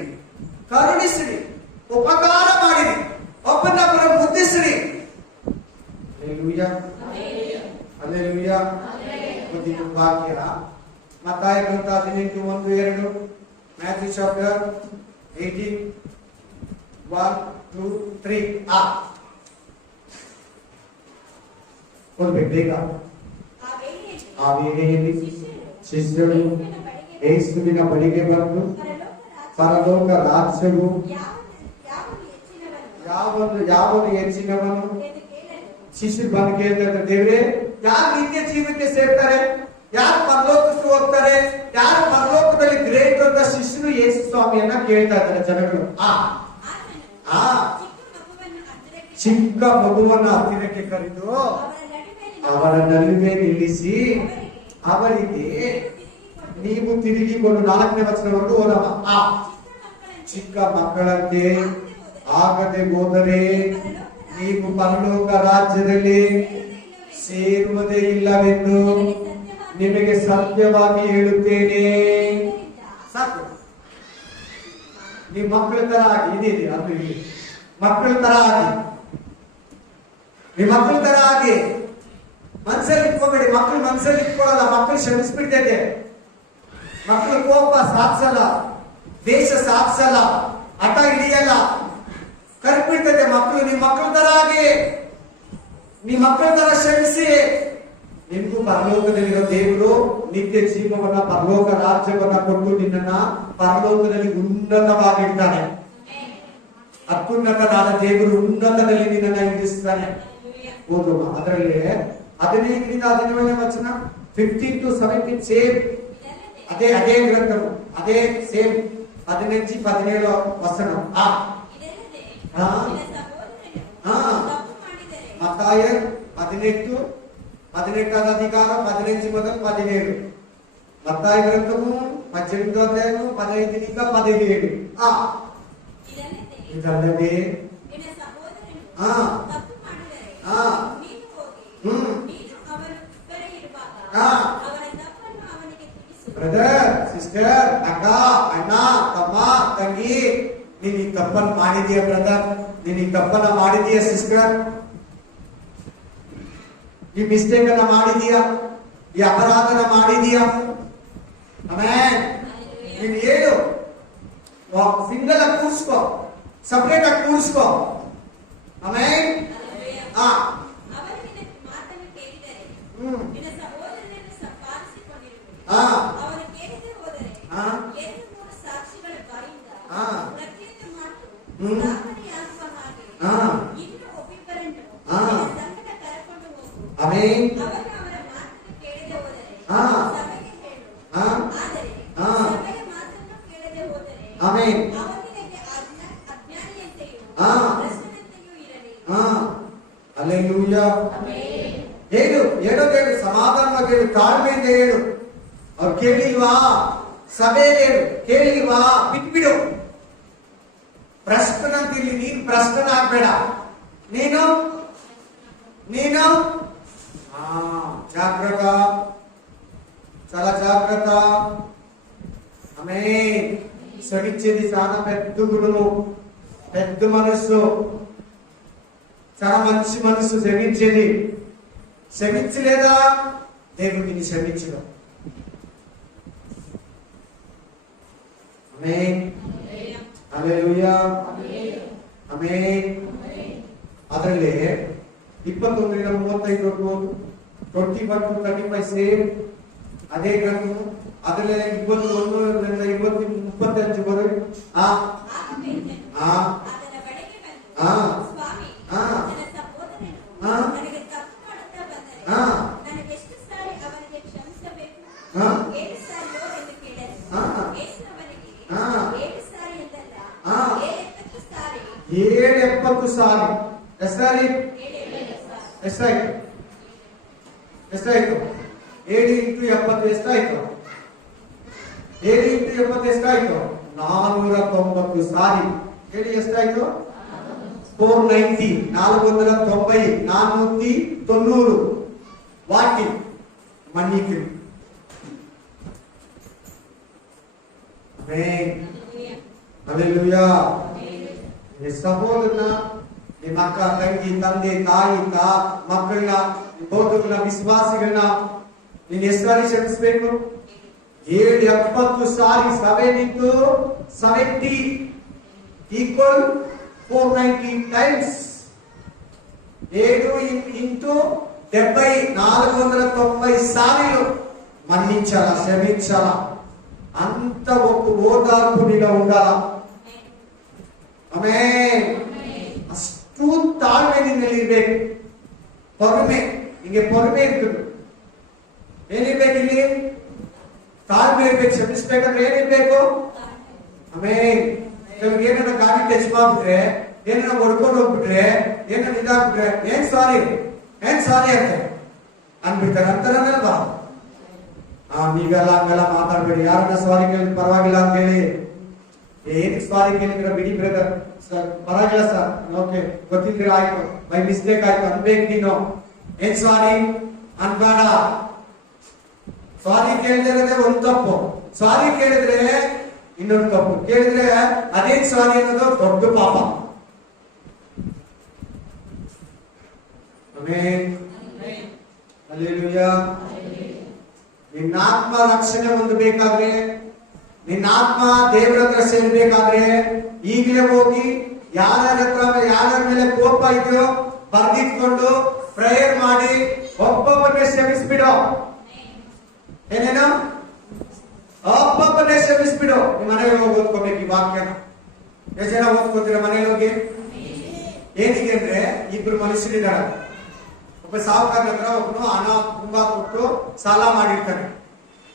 ಕರುಣಿಸಿರಿ, ಉಪಕಾರ ಮಾಡಿರಿ, ಒಬ್ಬನೊಬ್ಬರ ಮುದ್ದಿಸಿರಿ. Hallelujah, hallelujah. ವಾಕ್ಯ ಮತ್ತಾಯ ಗ್ರಂಥ 18:1-2, ಮ್ಯಾಥ್ಯೂ ಚಾಪ್ಟರ್ 18:1-3. ಓದ್ಬೇಕು ಬೇಗ. ಆ ವೇಳೆಯಲ್ಲಿ ಶಿಷ್ಯರು ಯೇಸುವಿನ ಬಳಿಗೆ ಬಂದು, ಪರಲೋಕ ರಾಜ್ಯವು ಯಾವನು ಹೆಚ್ಚಿನವನು? ಶಿಷ್ಯರು ಬಂದು ಕೇಳ್ತಾರೆ, ದೇವ್ರೆ ಯಾರು ನಿತ್ಯ ಜೀವಕ್ಕೆ ಸೇರ್ತಾರೆ, ಯಾರು ಪರಲೋಕಕ್ಕೆ ಹೋಗ್ತಾರೆ, ಯಾರು ಪರಲೋಕದಲ್ಲಿ ಗ್ರೇಟ್ ಅಂತ ಶಿಷ್ಯರು ಯೇಸು ಸ್ವಾಮಿಯನ್ನ ಕೇಳ್ತಾ ಇದ್ದಾರೆ ಜನಗಳು. ಚಿಕ್ಕ ಮಗುವನ್ನ ಹತ್ತಿರಕ್ಕೆ ಕರೆದು ಅವರ ನಡುವೆ ನಿಲ್ಲಿಸಿ ಅವರಿಗೆ, ನೀವು ತಿರುಗಿಕೊಂಡು 4ನೇ ವಚನವರೆಗೂ ಓದಮ್ಮ. ಚಿಕ್ಕ ಮಕ್ಕಳಂತೆ ಆಗದೆ ಹೋದರೆ ನೀವು ಪರಲೋಕ ರಾಜ್ಯದಲ್ಲಿ ಸೇರುವುದೇ ಇಲ್ಲವೆಂದು ನಿಮಗೆ ಸತ್ಯವಾಗಿ ಹೇಳುತ್ತೇನೆ. ಸಾಕು. ನೀವು ಮಕ್ಕಳ ತರ ಆಗಿ, ಇದಿದೆ ಅದು ಇಲ್ಲಿ, ಮಕ್ಕಳ ತರ ಆಗಿ, ನೀವು ಮಕ್ಕಳ ತರ ಆಗಿ ಮನಸ್ಸಲ್ಲಿ ಇಟ್ಕೋಬೇಡಿ. ಮಕ್ಕಳು ಮನಸ್ಸಲ್ಲಿ ಇಟ್ಕೊಳ್ಳಲ್ಲ, ಮಕ್ಕಳು ಕ್ಷಮಿಸ್ಬಿಡ್ತೈತೆ. ಮಕ್ಕಳು ಕೋಪ ಸಾಧಿಸಲ್ಲ, ದೇಶ ಸಾಧಿಸಲ್ಲ, ಹಠ ಹಿಡಿಯಲ್ಲ, ಕರ್ಬಿಡ್ತೈತೆ ಮಕ್ಕಳು. ನಿಮ್ಮ ಮಕ್ಕಳ ತರ ಆಗಿ, ನಿಮ್ಮ ಮಕ್ಕಳ ತರ ಕ್ಷಮಿಸಿ. ನಿಮ್ಗೂ ಪರಲೋಕದಲ್ಲಿರೋ ದೇವರು ನಿತ್ಯ ಜೀವವನ್ನ, ಪರಲೋಕ ರಾಜ್ಯವನ್ನ ಕೊಟ್ಟು ನಿನ್ನನ್ನ ಪರಲೋಕದಲ್ಲಿ ಉನ್ನತವಾಗಿರ್ತಾನೆ. ಅತ್ಯುನ್ನತನಾದ ದೇವರು ಉನ್ನತದಲ್ಲಿ ನಿನ್ನನ್ನ ಇರಿಸ್ತಾನೆ. ಓದುವ ಅದರಲ್ಲಿ 15-17 ವಚನ, 15-17 ಸೇಮ್, ಅದೇ ಗ್ರಂಥವು, ಅದೇ ಸೇಮ್ 15-17 ವಚನ. ಮತ್ತಾಯ 18 ಅಧಿಕಾರ 15 ಮೊದಲು 17. ಮತ್ತಾಯ ಗ್ರಂಥವು 18 ಅಧ್ಯಾಯವು 15-17. ಇದಲ್ಲದೆ ಬ್ರದರ್, ಸಿಸ್ಟರ್, ಅಕ್ಕ, ಅಣ್ಣ, ತಮ್ಮ, ತಂಗಿ, ನೀನ್ ಈ ತಪ್ಪನ್ನು ಮಾಡಿದೀಯ ಬ್ರದರ್, ನೀನ್ ಈ ತಪ್ಪನ್ನ ಮಾಡಿದೀಯ ಸಿಸ್ಟರ್, ಈ ಮಿಸ್ಟೇಕ್ ಅನ್ನ ಮಾಡಿದೀಯ, ಈ ಅಪರಾಧನ ಮಾಡಿದೀಯ. ಆಮೇಲೆ ನೀನ್ ಹೇಳು, ಸಿಂಗಲ್ ಆಗಿ ಕೂರ್ಸ್ಕೋ, ಸಪರೇಟ್ ಆಗಿ ಕೂರ್ಸ್ಕೋ. ಆಮೇಲೆ ಹೇಳು, ಸಮಾಧಾನವಾಗಿ ಹೇಳು, ತಾಳ್ಮೆಯಿಂದ ಹೇಳು. ಅವ್ರು ಕೇಳಿಲ್ವಾ? ಸಭೆಯಲ್ಲಿ ಹೇಳು, ಕೇಳಿಲ್ವಾ? ಬಿಟ್ಬಿಡು. ಪ್ರಶ್ನಂತಿರ್ಲಿ, ನೀನ್ ಪ್ರಶ್ನನಾಗ್ಬೇಡ. ನೀನು ಜಾಗ್ರತ, చాలా జాగ్రత్త. ఆమేన్. క్షమించేది చాలా పెద్ద గుణము, పెద్ద మనస్సు, చాలా మంచి మనస్సు. క్షమించేది, క్షమించలేదా దేవుడు నిన్ను క్షమించడం. ಆಮೆನ್. ಹಲ್ಲೆಲೂಯಾ. ಆಮೆನ್. ಅದರಲ್ಲಿ 21-35 21-35 ಸೇಮ್ ಅದೇ ಗ್ರಂಥ. ಅದರಲ್ಲಿ 21-35 ಬರೋ ಸಾರಿ ಎಷ್ಟಾಯ್ತು? 7 × 70 ಎಷ್ಟಾಯ್ತು? 7 × 70 ಎಷ್ಟಾಯ್ತು? 490 ಸಾರಿ. ಹೇಳಿ ಎಷ್ಟಾಯ್ತು? 490 490 ವಾಟಿ ಮನ್ನಿತು. ಆಮೆನ್. ಹಲ್ಲೆಲೂಯಾ. ಈ ಸಹೋದರನ, ನಿಮ್ಮ ಅಕ್ಕ ತಂಗಿ ತಂದೆ ತಾಯಿ ಮಕ್ಕಳನ್ನ ಬೋಧಕನ ವಿಶ್ವಾಸಿಗಳನ್ನ ನೀನು ಎಷ್ಟು ಸಾರಿ ಕ್ಷಮಿಸಬೇಕು? 70 ಸಾರಿ. 70 equal 490 times. 7 × 70 490 సార్లు మన్నించాల, క్షమించాల. అంత ఒక ఓదార్పు నీలో ఉండాల. ಆಮೆನ್. ಅಷ್ಟು ತಾಳ್ಮೆ ನಿನ್ನಲ್ಲಿ ಇರ್ಬೇಕು. ಪೊರ್ಮೆ, ಹಿಂಗೆ ಪೊರ್ಮೆ ಇರ್ತದೆ. ಏನಿರ್ಬೇಕು ಇಲ್ಲಿ? ತಾಳ್ಮೆ ಇರ್ಬೇಕು. ಕ್ಷಮಿಸ್ಬೇಕಂದ್ರೆ ಏನಿರ್ಬೇಕು? ಆಮೆನ್. ಕೆಲವ್ರಿಗೆ ಏನಾರ ಗಾಡಿ ಟಚ್ ಮಾಡ್ಬಿಟ್ರೆ, ಏನಾರ ಹೊಡ್ಕೊಂಡು ಹೋಗ್ಬಿಟ್ರೆ, ಏನಾರ ಇದಾಗ್ಬಿಟ್ರೆ ಏನ್ ಸಾರಿ ಅಂತ ಅನ್ಬಿಡ್ತಾರೆ. ಅಂತಾರಲ್ವಾ? ನೀವೆಲ್ಲ ಹಂಗೆಲ್ಲ ಮಾತಾಡ್ಬೇಡಿ. ಯಾರನ್ನ ಸಾರಿ ಕೇಳಿ ಪರವಾಗಿಲ್ಲ ಅಂತ ಹೇಳಿ. ಏನ್ ಸಾರಿ ಕೇಳಿದ್ರ ಬಿಡಿ ಬ್ರದರ್, ಪರವಾಗಿಲ್ಲ ಸರ್, ಓಕೆ ಗೊತ್ತಿದ್ರೆ ಆಯ್ತು, ಬೈ ಮಿಸ್ಟೇಕ್ ಆಯ್ತು ಅನ್ಬೇಕು. ನೀನು ಏನ್ ಸಾರಿ ಅನ್ಬೇಡ. ಸಾರಿ ಕೇಳಿದ್ರೆ ಒಂದು ತಪ್ಪು, ಸಾರಿ ಕೇಳಿದ್ರೆ ಇನ್ನೊಂದು ತಪ್ಪು. ಕೇಳಿದ್ರೆ ಅದೇನ್ ಸಾರಿ ಅನ್ನೋದು ದೊಡ್ಡ ಪಾಪ. ಆಮೆನ್. ಹಲ್ಲೆಲೂಯಾ. ನಿನ್ನ ಆತ್ಮ ರಕ್ಷಣೆ ಹೊಂದಬೇಕಾದ್ರೆ, ನಿನ್ನ ಆತ್ಮ ದೇವರ ಹತ್ರ ಸೇರ್ಬೇಕಾದ್ರೆ ಈಗಲೇ ಹೋಗಿ ಯಾರ ಮೇಲೆ ಕೋಪ ಇದೆಯೋ ಬರ್ದಿಟ್ಕೊಂಡು ಪ್ರೇಯರ್ ಮಾಡಿ ಒಬ್ಬೊಬ್ಬನೇ ಕ್ಷಮಿಸ್ಬಿಡು. ಏನೇನು? ಒಬ್ಬೊಬ್ಬನೇ ಕ್ಷಮಿಸ್ಬಿಡು. ನಿಮ್ಮ ಮನೆಯಲ್ಲಿ ಹೋಗಿ ಓದ್ಕೋಬೇಕು ಈ ವಾಕ್ಯನ. ಎಷ್ಟು ಜನ ಓದ್ಕೋತೀರ ಮನೇಲಿ ಹೋಗಿ? ಏನಿದೆ ಅಂದ್ರೆ, ಇಬ್ರು ಮನುಷ್ಯರಿದ್ದಾರೆ. ಒಬ್ಬ ಸಾಹುಕಾರ ಹತ್ರ ಒಬ್ಬನು ಹಣ ತುಂಬಾ ಕೊಟ್ಟು ಸಾಲ ಮಾಡಿರ್ತಾನೆ.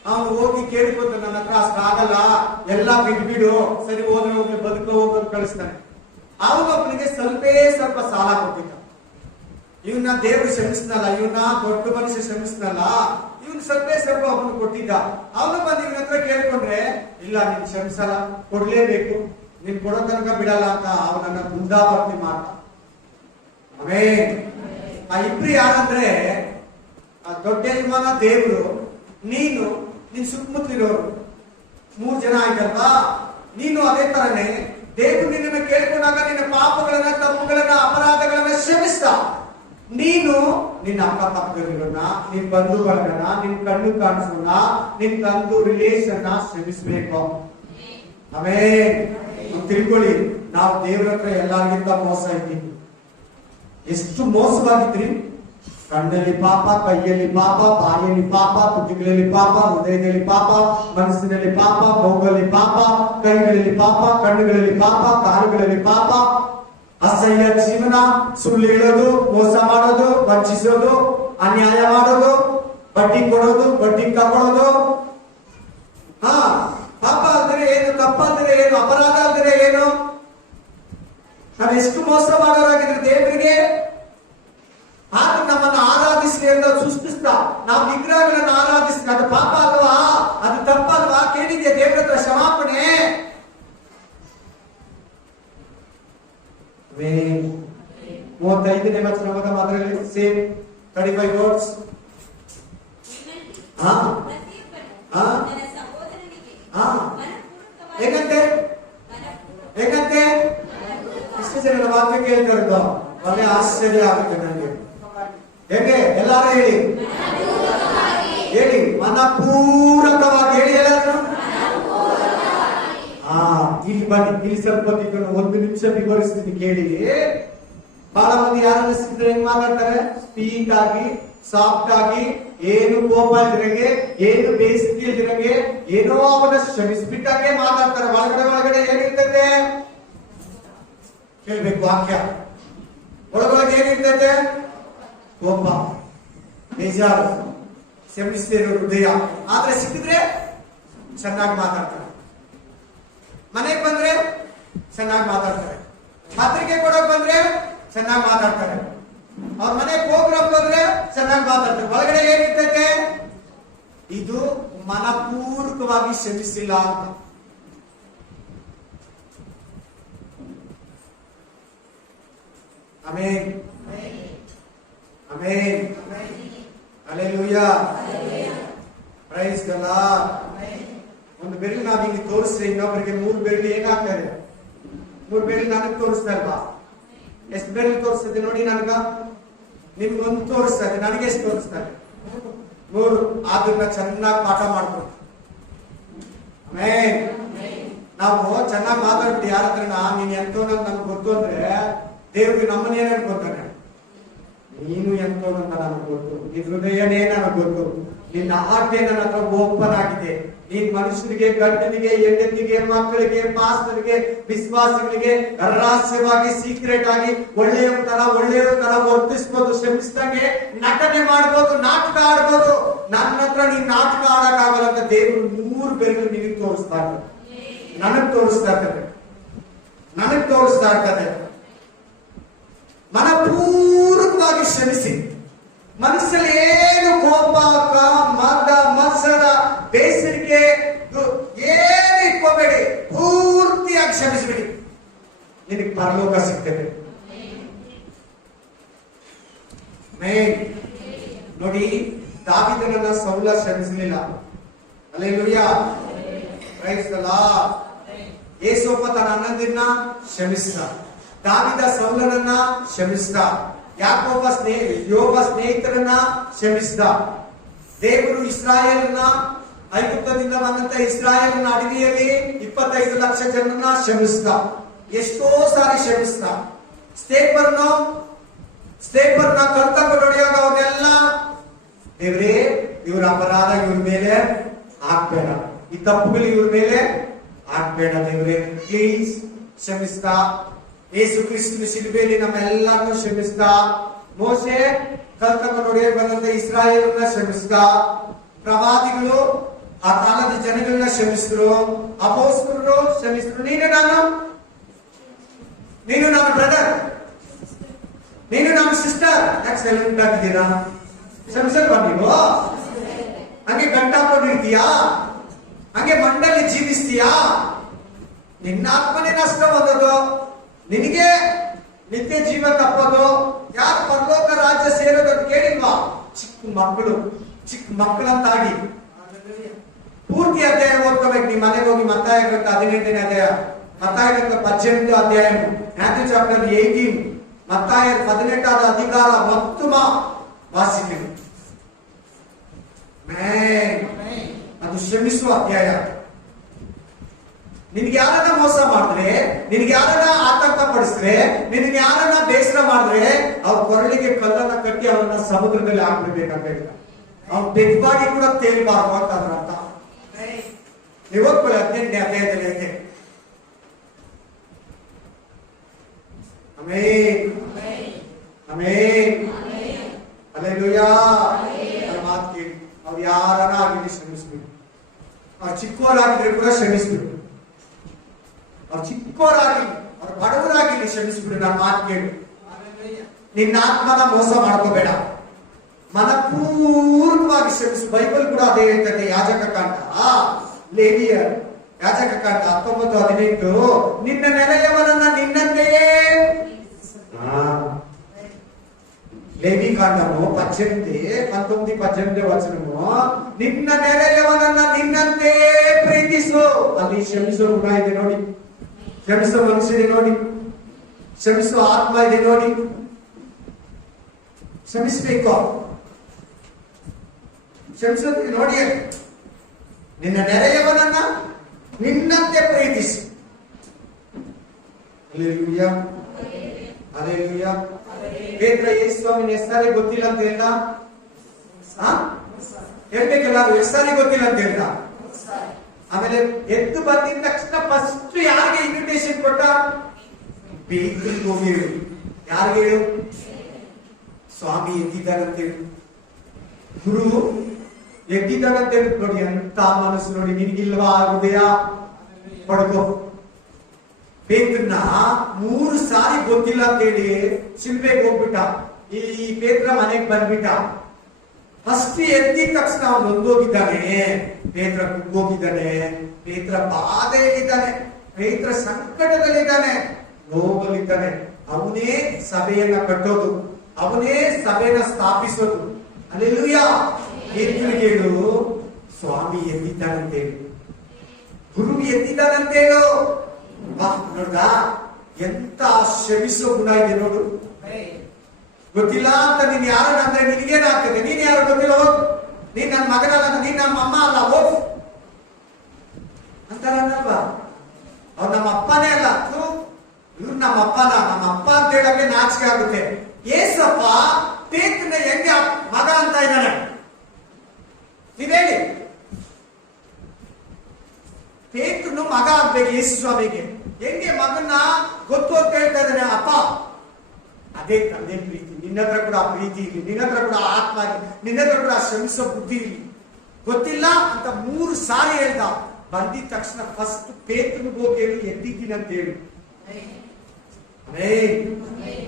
ಅವನು ಹೋಗಿ ಕೇಳಿಕೊಂಡು ನನ್ನ ಹತ್ರ ಅಷ್ಟು ಆಗಲ್ಲ, ಎಲ್ಲ ಬಿಟ್ಬಿಡು, ಸರಿ ಹೋದ್ರೆ ಹೋಗ್ಲಿ, ಬದುಕೋ ಹೋಗೋದು ಕಳಿಸ್ತಾನೆ. ಅವಾಗ ಒಬ್ಬನಿಗೆ ಸ್ವಲ್ಪ ಸಾಲ ಕೊಟ್ಟಿದ್ದ. ಇವನ್ನ ದೇವರು ಕ್ಷಮಿಸ್ನಲ್ಲ, ಇವನ್ನ ದೊಡ್ಡ ಮನುಷ್ಯ ಕ್ಷಮಿಸ್ನಲ್ಲ, ಇವನ್ ಸ್ವಲ್ಪ ಅವನು ಕೊಟ್ಟಿದ್ದ. ಅವನು ಬಂದು ಇವನ ಹತ್ರ ಕೇಳ್ಕೊಂಡ್ರೆ, ಇಲ್ಲ ನೀನ್ ಕ್ಷಮಿಸಲ್ಲ, ಕೊಡ್ಲೇಬೇಕು, ನೀನ್ ಕೊಡೋ ತನಕ ಬಿಡಲ್ಲ ಅಂತ ಅವನನ್ನ ಬೃಂದಾವರ್ತಿ ಮಾಡ್ತ. ಆಮೆನ್. ಆ ಇಬ್ರು ಯಾರಂದ್ರೆ, ಆ ದೊಡ್ಡ ಯಜಮಾನ ದೇವರು, ನಿನ್ ಸುತ್ತಮುತ್ತಲಿರೋರು 3 ಜನ ಆಯ್ತಲ್ವಾ? ನೀನು ಅದೇ ತರನೇ ದೇವರು ನಿನ್ನನ್ನು ಕೇಳ್ಕೊಂಡಾಗ ನಿನ್ನ ಪಾಪಗಳನ್ನ, ತಪ್ಪುಗಳನ್ನ, ಅಪರಾಧಗಳನ್ನ ಕ್ಷಮಿಸ್ತ. ನೀನು ನಿನ್ನ ಅಕ್ಕ ಪಕ್ಕದಲ್ಲಿರೋಣ, ನಿನ್ ಬಂಧುಗಳನ್ನ, ನಿನ್ ಕಣ್ಣು ಕಾಣಿಸೋಣ, ನಿನ್ ತಂದು ರಿಲೇಷನ್ ಕ್ಷಮಿಸ್ಬೇಕು. ಆಮೆನ್. ತಿಳ್ಕೊಳ್ಳಿ, ನಾವು ದೇವರ ಹತ್ರ ಎಲ್ಲರಿಗಿಂತ ಮೋಸ ಇದ್ದೀವಿ. ಎಷ್ಟು ಮೋಸವಾಗಿದ್ರಿ? ಕಣ್ಣಲ್ಲಿ ಪಾಪ, ಕೈಯಲ್ಲಿ ಪಾಪ, ಬಾಯಲ್ಲಿ ಪಾಪ, ತುಟಿಗಳಲ್ಲಿ ಪಾಪ, ಹೃದಯದಲ್ಲಿ ಪಾಪ, ಮನಸ್ಸಿನಲ್ಲಿ ಪಾಪ, ಮೌಗಳಲ್ಲಿ ಪಾಪ, ಕೈಗಳಲ್ಲಿ ಪಾಪ, ಕಣ್ಣುಗಳಲ್ಲಿ ಪಾಪ, ಕಾಲುಗಳಲ್ಲಿ ಪಾಪ, ಅಸಹ್ಯ ಜೀವನ, ಸುಳ್ಳು ಹೇಳೋದು, ಮೋಸ ಮಾಡೋದು, ವಂಚಿಸೋದು, ಅನ್ಯಾಯ ಮಾಡೋದು, ಬಡ್ಡಿ ಕೊಡೋದು, ಬಡ್ಡಿ ತಗೊಳ್ಳೋದು. ಪಾಪ ಅಂದ್ರೆ ಏನು? ತಪ್ಪಂದ್ರೆ ಏನು? ಅಪರಾಧ ಅಂದ್ರೆ ಏನು? ನಾವೆಷ್ಟು ಮೋಸ ಮಾಡೋರಾಗಿದ್ರೆ ದೇವರಿಗೆ. ಆದ್ರೆ ನಮ್ಮನ್ನು ಆರಾಧಿಸಿ ಅಂತ ಸೃಷ್ಟಿಸ್ತಾ ನಾವು ವಿಗ್ರಹಗಳನ್ನು ಆರಾಧಿಸ್ತೀವಿ. ಅದು ಪಾಪ ಅಲ್ವಾ? ಅದು ತಪ್ಪಲ್ವಾ? ಕೇಳಿದ್ಯಾ ದೇವರ ಹತ್ರ ಕ್ಷಮಾಪಣೆ? 35ನೇ ವಚನ ಅದರಲ್ಲಿ ಸೇಮ್ 35 ವರ್ಡ್ಸ್. ಹೇಗಂತೆ ಇಷ್ಟು ಜನರ ವಾಕ್ಯ ಕೇಳ್ತಾರದು ಒಳ್ಳೆ ಆಶ್ಚರ್ಯ ಆಗುತ್ತೆ ನನಗೆ. ಹೇಗೆ? ಎಲ್ಲಾರು ಹೇಳಿ, ಮನಪೂರ್ವಕವಾಗಿ ಹೇಳಿ ಎಲ್ಲಾರು. ಬನ್ನಿ, ಇಲ್ಲಿ ಸ್ವಲ್ಪ ಇದನ್ನು 1 ನಿಮಿಷ ವಿವರಿಸ್ತೀನಿ ಕೇಳಿ. ಬಹಳ ಮಂದಿ ಯಾರನ್ನ ಸಿಕ್ಕಿದ್ರೆ ಹೆಂಗ್ ಮಾತಾಡ್ತಾರೆ? ಸ್ಪೀಕ್ ಆಗಿ, ಸಾಫ್ಟ್ ಆಗಿ, ಏನು ಕೋಪ ಇದ್ರಂಗೆ, ಏನು ಬೇಸಿಗೆ ಇದ್ರಂಗೆ, ಏನೋ ಅವನ್ನ ಶ್ರಮಿಸ್ಬಿಟ್ಟಾಗೆ ಮಾತಾಡ್ತಾರೆ. ಒಳಗಡೆ ಏನಿರ್ತೈತೆ ಕೇಳ್ಬೇಕು ವಾಕ್ಯ. ಒಳಗಡೆ ಏನಿರ್ತೈತೆ? ಕೋಪ, ಬೇಜಾರು, ಶ್ರಮಿಸ್ತಿರೋ ಹೃದಯ. ಆದ್ರೆ ಸಿಕ್ಕಿದ್ರೆ ಚೆನ್ನಾಗಿ ಮಾತಾಡ್ತಾರೆ. ಮನೆಗೆ ಬಂದ್ರೆ ಚೆನ್ನಾಗಿ ಮಾತಾಡ್ತಾರೆ. ಪತ್ರಿಕೆ ಕೊಡೋಕ್ ಬಂದ್ರೆ ಚೆನ್ನಾಗಿ ಮಾತಾಡ್ತಾರೆ. ಅವ್ರ ಮನೆ ಪ್ರೋಗ್ರಾಮ್ ಬಂದ್ರೆ ಚೆನ್ನಾಗಿ ಮಾತಾಡ್ತಾರೆ. ಒಳಗಡೆ ಏನಿರ್ತೈತೆ? ಇದು ಮನಪೂರ್ವಕವಾಗಿ ಶ್ರಮಿಸಿಲ್ಲ ಅಂತ. Amen, amen, hallelujah, praise the Lord. ಒಂದು ಬೆರಳು ನಾವು ಇಲ್ಲಿ ತೋರಿಸ್ರೆ ಇನ್ನೊಬ್ಬರಿಗೆ 3 ಬೆರಳು ಏನಾಗ್ತಾರೆ? 3 ಬೆರಳು ನನಗೆ ತೋರಿಸ್ತಾ ಇಲ್ವಾ? ಎಷ್ಟು ಬೆರಳು ತೋರಿಸ್ತದೆ ನೋಡಿ ನನಗ? ನಿಮ್ಗೊಂದು ತೋರಿಸ್ತಾ ಇದೆ, ನನಗೆ ಎಷ್ಟು ತೋರಿಸ್ತಾರೆ? 3. ಅದನ್ನ ಚೆನ್ನಾಗಿ ಪಾಠ ಮಾಡ್ಕೊಂಡು ಆಮೇಲೆ ನಾವು ಚೆನ್ನಾಗಿ ಮಾತಾಡ್ತೀವಿ. ಯಾರ ಹತ್ರ ನೀನ್ ಎಂತೋನಂತ ನಮ್ಗೆ ಗೊತ್ತು ಅಂದ್ರೆ ದೇವ್ರಿಗೆ ನಮ್ಮನ್ನೇನು ಅನ್ಕೊತಾನೆ? ನೀನು ಎಂತೋನಂತ ನನಗೆ ಗೊತ್ತು, ನಿನ್ ಹೃದಯನೇ ನನಗೆ ಗೊತ್ತು, ನಿನ್ನ ಆಜ್ಞೆ ನನ್ನ ಹತ್ರ ಓಪನ್ ಆಗಿದೆ. ನೀನ್ ಮನುಷ್ಯರಿಗೆ, ಗಂಡನಿಗೆ, ಹೆಂಡತಿಗೆ, ಮಕ್ಕಳಿಗೆ, ಪಾಸ್ಟರ್ಗೆ, ವಿಶ್ವಾಸಿಗಳಿಗೆ ರಹಸ್ಯವಾಗಿ, ಸೀಕ್ರೆಟ್ ಆಗಿ ಒಳ್ಳೆಯ ತರ ವರ್ತಿಸ್ಬೋದು. ಶ್ರಮಿಸಿದಂಗೆ ನಟನೆ ಮಾಡ್ಬೋದು, ನಾಟಕ ಆಡ್ಬೋದು. ನನ್ನ ಹತ್ರ ನೀನ್ ನಾಟಕ ಆಡಕ್ಕಾಗಲ್ಲ ಅಂತ ದೇವರು 3 ಬೆರಳು ನಿನಗೆ ತೋರಿಸ್ತಾ ಇರ್ತಾರೆ, ನನಗ್ ತೋರಿಸ್ತಾ ಇರ್ತದೆ, ನನಗ್ ತೋರಿಸ್ತಾ ಇರ್ತದೆ. ಮನಪೂರ್ವಕವಾಗಿ ಶ್ರಮಿಸಿ. ಮನಸ್ಸಲ್ಲಿ ಏನು ಕೋಪ, ಮದ, ಮತ್ಸರ, ಬೇಸರಿಕೆ ಏನು ಇಟ್ಕೋಬೇಡಿ. ಪೂರ್ತಿಯಾಗಿ ಕ್ಷಮಿಸಬೇಡಿ, ನಿನಗೆ ಪರಲೋಕ ಸಿಗ್ತದೆ. ನೋಡಿ, ದಾವೀದನನ್ನ ಸೌಲ ಕ್ಷಮಿಸಲಿಲ್ಲ. Hallelujah, praise the lord. ಯೇಸಪ್ಪ ತನ್ನ ಅಣ್ಣಂದಿರನ್ನ ಕ್ಷಮಿಸಿದ. ದಾವೀದ ಸೌಲನನ್ನ ಕ್ಷಮಿಸಿದ. ಯೋಬ ಸ್ನೇಹಿತರನ್ನ ಕ್ಷಮಿಸಿದ. ದೇವರು ಇಸ್ರಾಯೇಲನ್ನ, ಐಗುಪ್ತದಿಂದ ಬಂದಂತ ಇಸ್ರಾಯೇಲನ ಅಡವಿಯಲ್ಲಿ 25 ಲಕ್ಷ ಜನರನ್ನ ಕ್ಷಮಿಸಿದ. ಎಷ್ಟೋ ಸಾರಿ ಕ್ಷಮಿಸಿದ. ಸ್ಟೇಫರ್ನ ಕರ್ತವ್ಯ ನಡೆಯುವಾಗ ಅವ್ರನ್ನೆಲ್ಲ, ದೇವ್ರೇ ಇವ್ರ ಅಪರಾಧ ಇವ್ರ ಮೇಲೆ ಹಾಕ್ಬೇಡ, ಈ ತಪ್ಪುಗಳು ಇವ್ರ ಮೇಲೆ ಹಾಕ್ಬೇಡ ದೇವ್ರೇ, ಪ್ಲೀಸ್ ಕ್ಷಮಿಸಿದ. ಯೇಸು ಕ್ರಿಸ್ತನ ಶಿಲುಬೆಯಲ್ಲಿ ನಮ್ಮೆಲ್ಲರನ್ನು ಕ್ಷಮಿಸಿದ. ಮೋಶೆ ಕರ್ತವ್ಯ ನಡೆಯ ಬಂದಂತ ಇಸ್ರಾಯೇಲನ್ನ ಕ್ಷಮಿಸಿದ. ಪ್ರವಾದಿಗಳು ಆ ಕಾಲದ ಜನಗಳನ್ನ ಕ್ಷಮಿಸಿದ್ರು. ಅಪೊಸ್ತಲರು ಕ್ಷಮಿಸಿದ್ರು. ನೀನು ನಾನು ಬ್ರದರ್, ನೀನು ನಾನು ಸಿಸ್ಟರ್, ಯಾಕೆ ಸೈಲೆಂಟ್ ಆಗಿದ್ದೀರಾ? ಕ್ಷಮಿಸಲ್ವಾ ನೀವು? ಹಂಗೆ ಗಂಟಾಕೊಂಡಿರ್ತೀಯಾ? ಹಂಗೆ ಮಂಡಲಿ ಜೀವಿಸ್ತೀಯಾ? ನಿನ್ನ ಆತ್ಮನೇ ನಷ್ಟ ಹೊಂದೋದು, ನಿನಗೆ ನಿತ್ಯ ಜೀವ ತಪ್ಪೋದು. ಯಾರು ಪರಲೋಕ ರಾಜ್ಯ ಸೇರೋದು ಅಂತ ಕೇಳಿಲ್ವಾ? ಚಿಕ್ಕ ಮಕ್ಕಳಂತಾಗಿ ಪೂರ್ತಿ ಅಧ್ಯಾಯ ಓದ್ಕೋಬೇಕು. ನೀವು ಮನೆಗೆ ಹೋಗಿ ಮತ್ತಾಯ ಗ್ರಂಥ 18ನೇ ಅಧ್ಯಾಯ, ಮತ್ತಾಯ ಗ್ರಂಥ 18 ಅಧ್ಯಾಯ, ಮ್ಯಾಥ್ಯೂ ಚಾಪ್ಟರ್ 18, ಮತ್ತಾಯ 18 ಅಧಿಕಾರ ಮತ್ತು ವಾಸಿಗಳು. ಅದು ಶ್ರಮಿಸುವ ಅಧ್ಯಾಯ. ನಿನ್ಗೆ ಯಾರನ್ನ ಮೋಸ ಮಾಡಿದ್ರೆ, ನಿನ್ಗೆ ಯಾರನ್ನ ಆತಂಕ ಪಡಿಸಿದ್ರೆ, ನಿನ್ಗೆ ಯಾರನ್ನ ಬೇಸರ ಮಾಡಿದ್ರೆ, ಅವ್ರ ಕೊರಳಿಗೆ ಕಲ್ಲನ್ನ ಕಟ್ಟಿ ಅವರನ್ನ ಸಮುದ್ರದಲ್ಲಿ ಹಾಕ್ಬಿಡ್ಬೇಕಂತ ಹೇಳಿದ. ಅವ್ನ ಡೆಡ್ ಬಾಡಿ ಕೂಡ ತೇಲ್ಬಾರ್ದು ಅಂತ ಅದ್ರ ಅರ್ಥ. ನೀವು ಓದ್ಕೊಳ್ಳಿ 18ನೇ ಅಧ್ಯಾಯದಲ್ಲಿ ಐತೆ. Amen, amen, hallelujah. ಮಾತು ಕೇಳಿ, ಅವ್ರು ಯಾರನ್ನ ಆಗಿದ್ರೆ ಶ್ರಮಿಸ್ಬೇಕು. ಅವ್ರು ಚಿಕ್ಕವರಾಗಿದ್ರೆ ಕೂಡ ಶ್ರಮಿಸ್ಬೇಕು. ಅವ್ರು ಚಿಕ್ಕವರಾಗಿರ್ಲಿ, ಅವ್ರು ಬಡವರಾಗಿರ್ಲಿ, ಕ್ಷಮಿಸ್ಬಿಡು. ನನ್ನ ಮಾತು ಕೇಳು. ನಿನ್ನ ಆತ್ಮನ ಮೋಸ ಮಾಡ್ಕೋಬೇಡ, ಮನಪೂರ್ವಕವಾಗಿ ಕ್ಷಮಿಸು. ಬೈಬಲ್ ಕೂಡ ಅದೇ ಹೇಳ್ತದೆ. ಯಾಜಕ ಕಾಂಡ, ಲೇವಿಯ ಯಾಜಕ ಕಾಂಡ 19:18, ನಿನ್ನ ನೆರೆಯವನನ್ನ ನಿನ್ನಂತೆಯೇ. ಲೇವಿ ಕಾಂಡము 19:18 ವಚನము, ನಿನ್ನ ನೆರೆಯವನನ್ನ ನಿನ್ನಂತೆ ಪ್ರೀತಿಸು. ಅಲ್ಲಿ ಕ್ಷಮಿಸೋ ಗುಣ ಇದೆ ನೋಡಿ, ಕ್ಷಮಿಸೋ ಮನುಷ್ಯ ಇದೆ ನೋಡಿ, ಕ್ಷಮಿಸೋ ಆತ್ಮ ಇದೆ ನೋಡಿ. ಕ್ಷಮಿಸಬೇಕು, ಕ್ಷಮಿಸೋದಕ್ಕೆ ನೋಡಿ. ನಿನ್ನ ನೆರೆಯವನನ್ನ ನಿನ್ನಂತೆ ಪ್ರೀತಿಸು. Hallelujah. Hallelujah. ಪೇತ್ರ ಯೇಸುವಿನ ಹೆಸರೇ ಗೊತ್ತಿಲ್ಲ ಅಂತ ಹೇಳ್ದ. ಹೇಳ್ಬೇಕಲ್ಲ, ಹೆಸರೇ ಗೊತ್ತಿಲ್ಲ ಅಂತ ಹೇಳ್ದ. ಆಮೇಲೆ ಎದ್ದು ಬಂದಿದ ತಕ್ಷಣ ಫಸ್ಟ್ ಯಾರಿಗೆ ಇನ್ವಿಟೇಷನ್ ಕೊಟ್ಟ? ಪೇತ್ರನಿಗೆ ಹೋಗಿ ಹೇಳು. ಯಾರಿಗೆ ಹೇಳು? ಸ್ವಾಮಿ ಎದ್ದಿದ್ದಾರಂತೆ ಹೇಳು, ಗುರು ಎದ್ದಿದ್ದಾರಂತೆ ಹೇಳು. ನೋಡಿ ಅಂತ ಮನಸ್ಸು ನೋಡಿ, ನಿನ್ಗಿಲ್ವಾ ಹೃದಯ? ಪಡ್ಕೋ. ಪೇತ್ರನ 3 ಸಾರಿ ಗೊತ್ತಿಲ್ಲ ಅಂತ ಹೇಳಿ ಶಿಲ್ಬೆಗೆ ಹೋಗ್ಬಿಟ್ಟ. ಈ ಪೇತ್ರ ಮನೆಗೆ ಬಂದ್ಬಿಟ್ಟ. ಫಸ್ಟ್ ಎದ್ದಿದ ತಕ್ಷಣ ಅವನು ನೊಂದೋಗಿದ್ದಾನೆ, ಪೇತ್ರ ಕುಗ್ಗೋಗಿದ್ದಾನೆ, ಪೇತ್ರ ಬಾಧೆಯಲ್ಲಿದ್ದಾನೆ, ಪೇತ್ರ ಸಂಕಟದಲ್ಲಿದ್ದಾನೆ, ನೋವಲ್ಲಿದ್ದಾನೆ. ಅವನೇ ಸಭೆಯನ್ನ ಕಟ್ಟೋದು, ಅವನೇ ಸಭೆಯನ್ನ ಸ್ಥಾಪಿಸೋದು. ಹಲ್ಲೆಲೂಯಾ. ಪೇತ್ರನಿಗೆ ಹೇಳು, ಸ್ವಾಮಿ ಎದ್ದಿದ್ದಾನಂತೇಳು, ಗುರು ಎದ್ದಿದ್ದಾನಂತೇಳು. ನೋಡ್ದ ಎಂತ ಶ್ರಮಿಸೋ ಗುಣ ಇದೆ ನೋಡು. ಗೊತ್ತಿಲ್ಲ ಅಂತ ನೀನ್ ಯಾರನ್ನ ಅಂದ್ರೆ ನಿನಗೇನಾಗ್ತದೆ? ನೀನ್ ಯಾರು ಗೊತ್ತಿಲ್ಲ, ಹೋಗ್, ನೀನ್ ನನ್ನ ಮಗನಲ್ಲ, ನೀನ್ ನಮ್ಮ ಅಮ್ಮ ಅಲ್ಲ, ಹೋಗ್ ಅಂತಾರಲ್ವಾ? ಅವ್ರು ನಮ್ಮ ಅಪ್ಪನೇ ಅಲ್ಲ, ಇವ್ರು ನಮ್ಮ ಅಪ್ಪನ, ನಮ್ಮ ಅಪ್ಪ ಅಂತ ಹೇಳಕ್ಕೆ ನಾಚಿಕೆ ಆಗುತ್ತೆ. ಏಸಪ್ಪ ಪೇತ್ರನ ಹೆಂಗೆ ಮಗ ಅಂತ ಇದ್ದಾನೆ ನೀವ್ ಹೇಳಿ? ಪೇತ್ರನು ಮಗ ಆಗ್ಬೇಕು ಯೇಸು ಸ್ವಾಮಿಗೆ. ಹೆಂಗೆ ಮಗನ್ನ ಗೊತ್ತು ಅಂತ ಹೇಳ್ತಾ ಇದ್ದಾನೆ ಅಪ್ಪ. ಅದೇ ತಂದೆ ಪ್ರೀತಿ. ನಿನ್ನ ಹತ್ರ ಕೂಡ ಆ ಪ್ರೀತಿ ಇರಲಿ, ನಿನ್ನ ಹತ್ರ ಕೂಡ ಆತ್ಮ ಇರಲಿ, ನಿನ್ನ ಹತ್ರ ಕೂಡ ಶ್ರಮಿಸೋ ಬುದ್ಧಿ ಇರಲಿ. ಗೊತ್ತಿಲ್ಲ ಅಂತ 3 ಸಾರಿ ಹೇಳ್ದ. ಬಂದಿದ ತಕ್ಷಣ ಫಸ್ಟ್ ಪೇತ್ರನಿಗೆ ಹೋಗಿ ಹೇಳಿ, ಎದ್ದಿದ್ದೀನಿ ಅಂತ ಹೇಳಿ.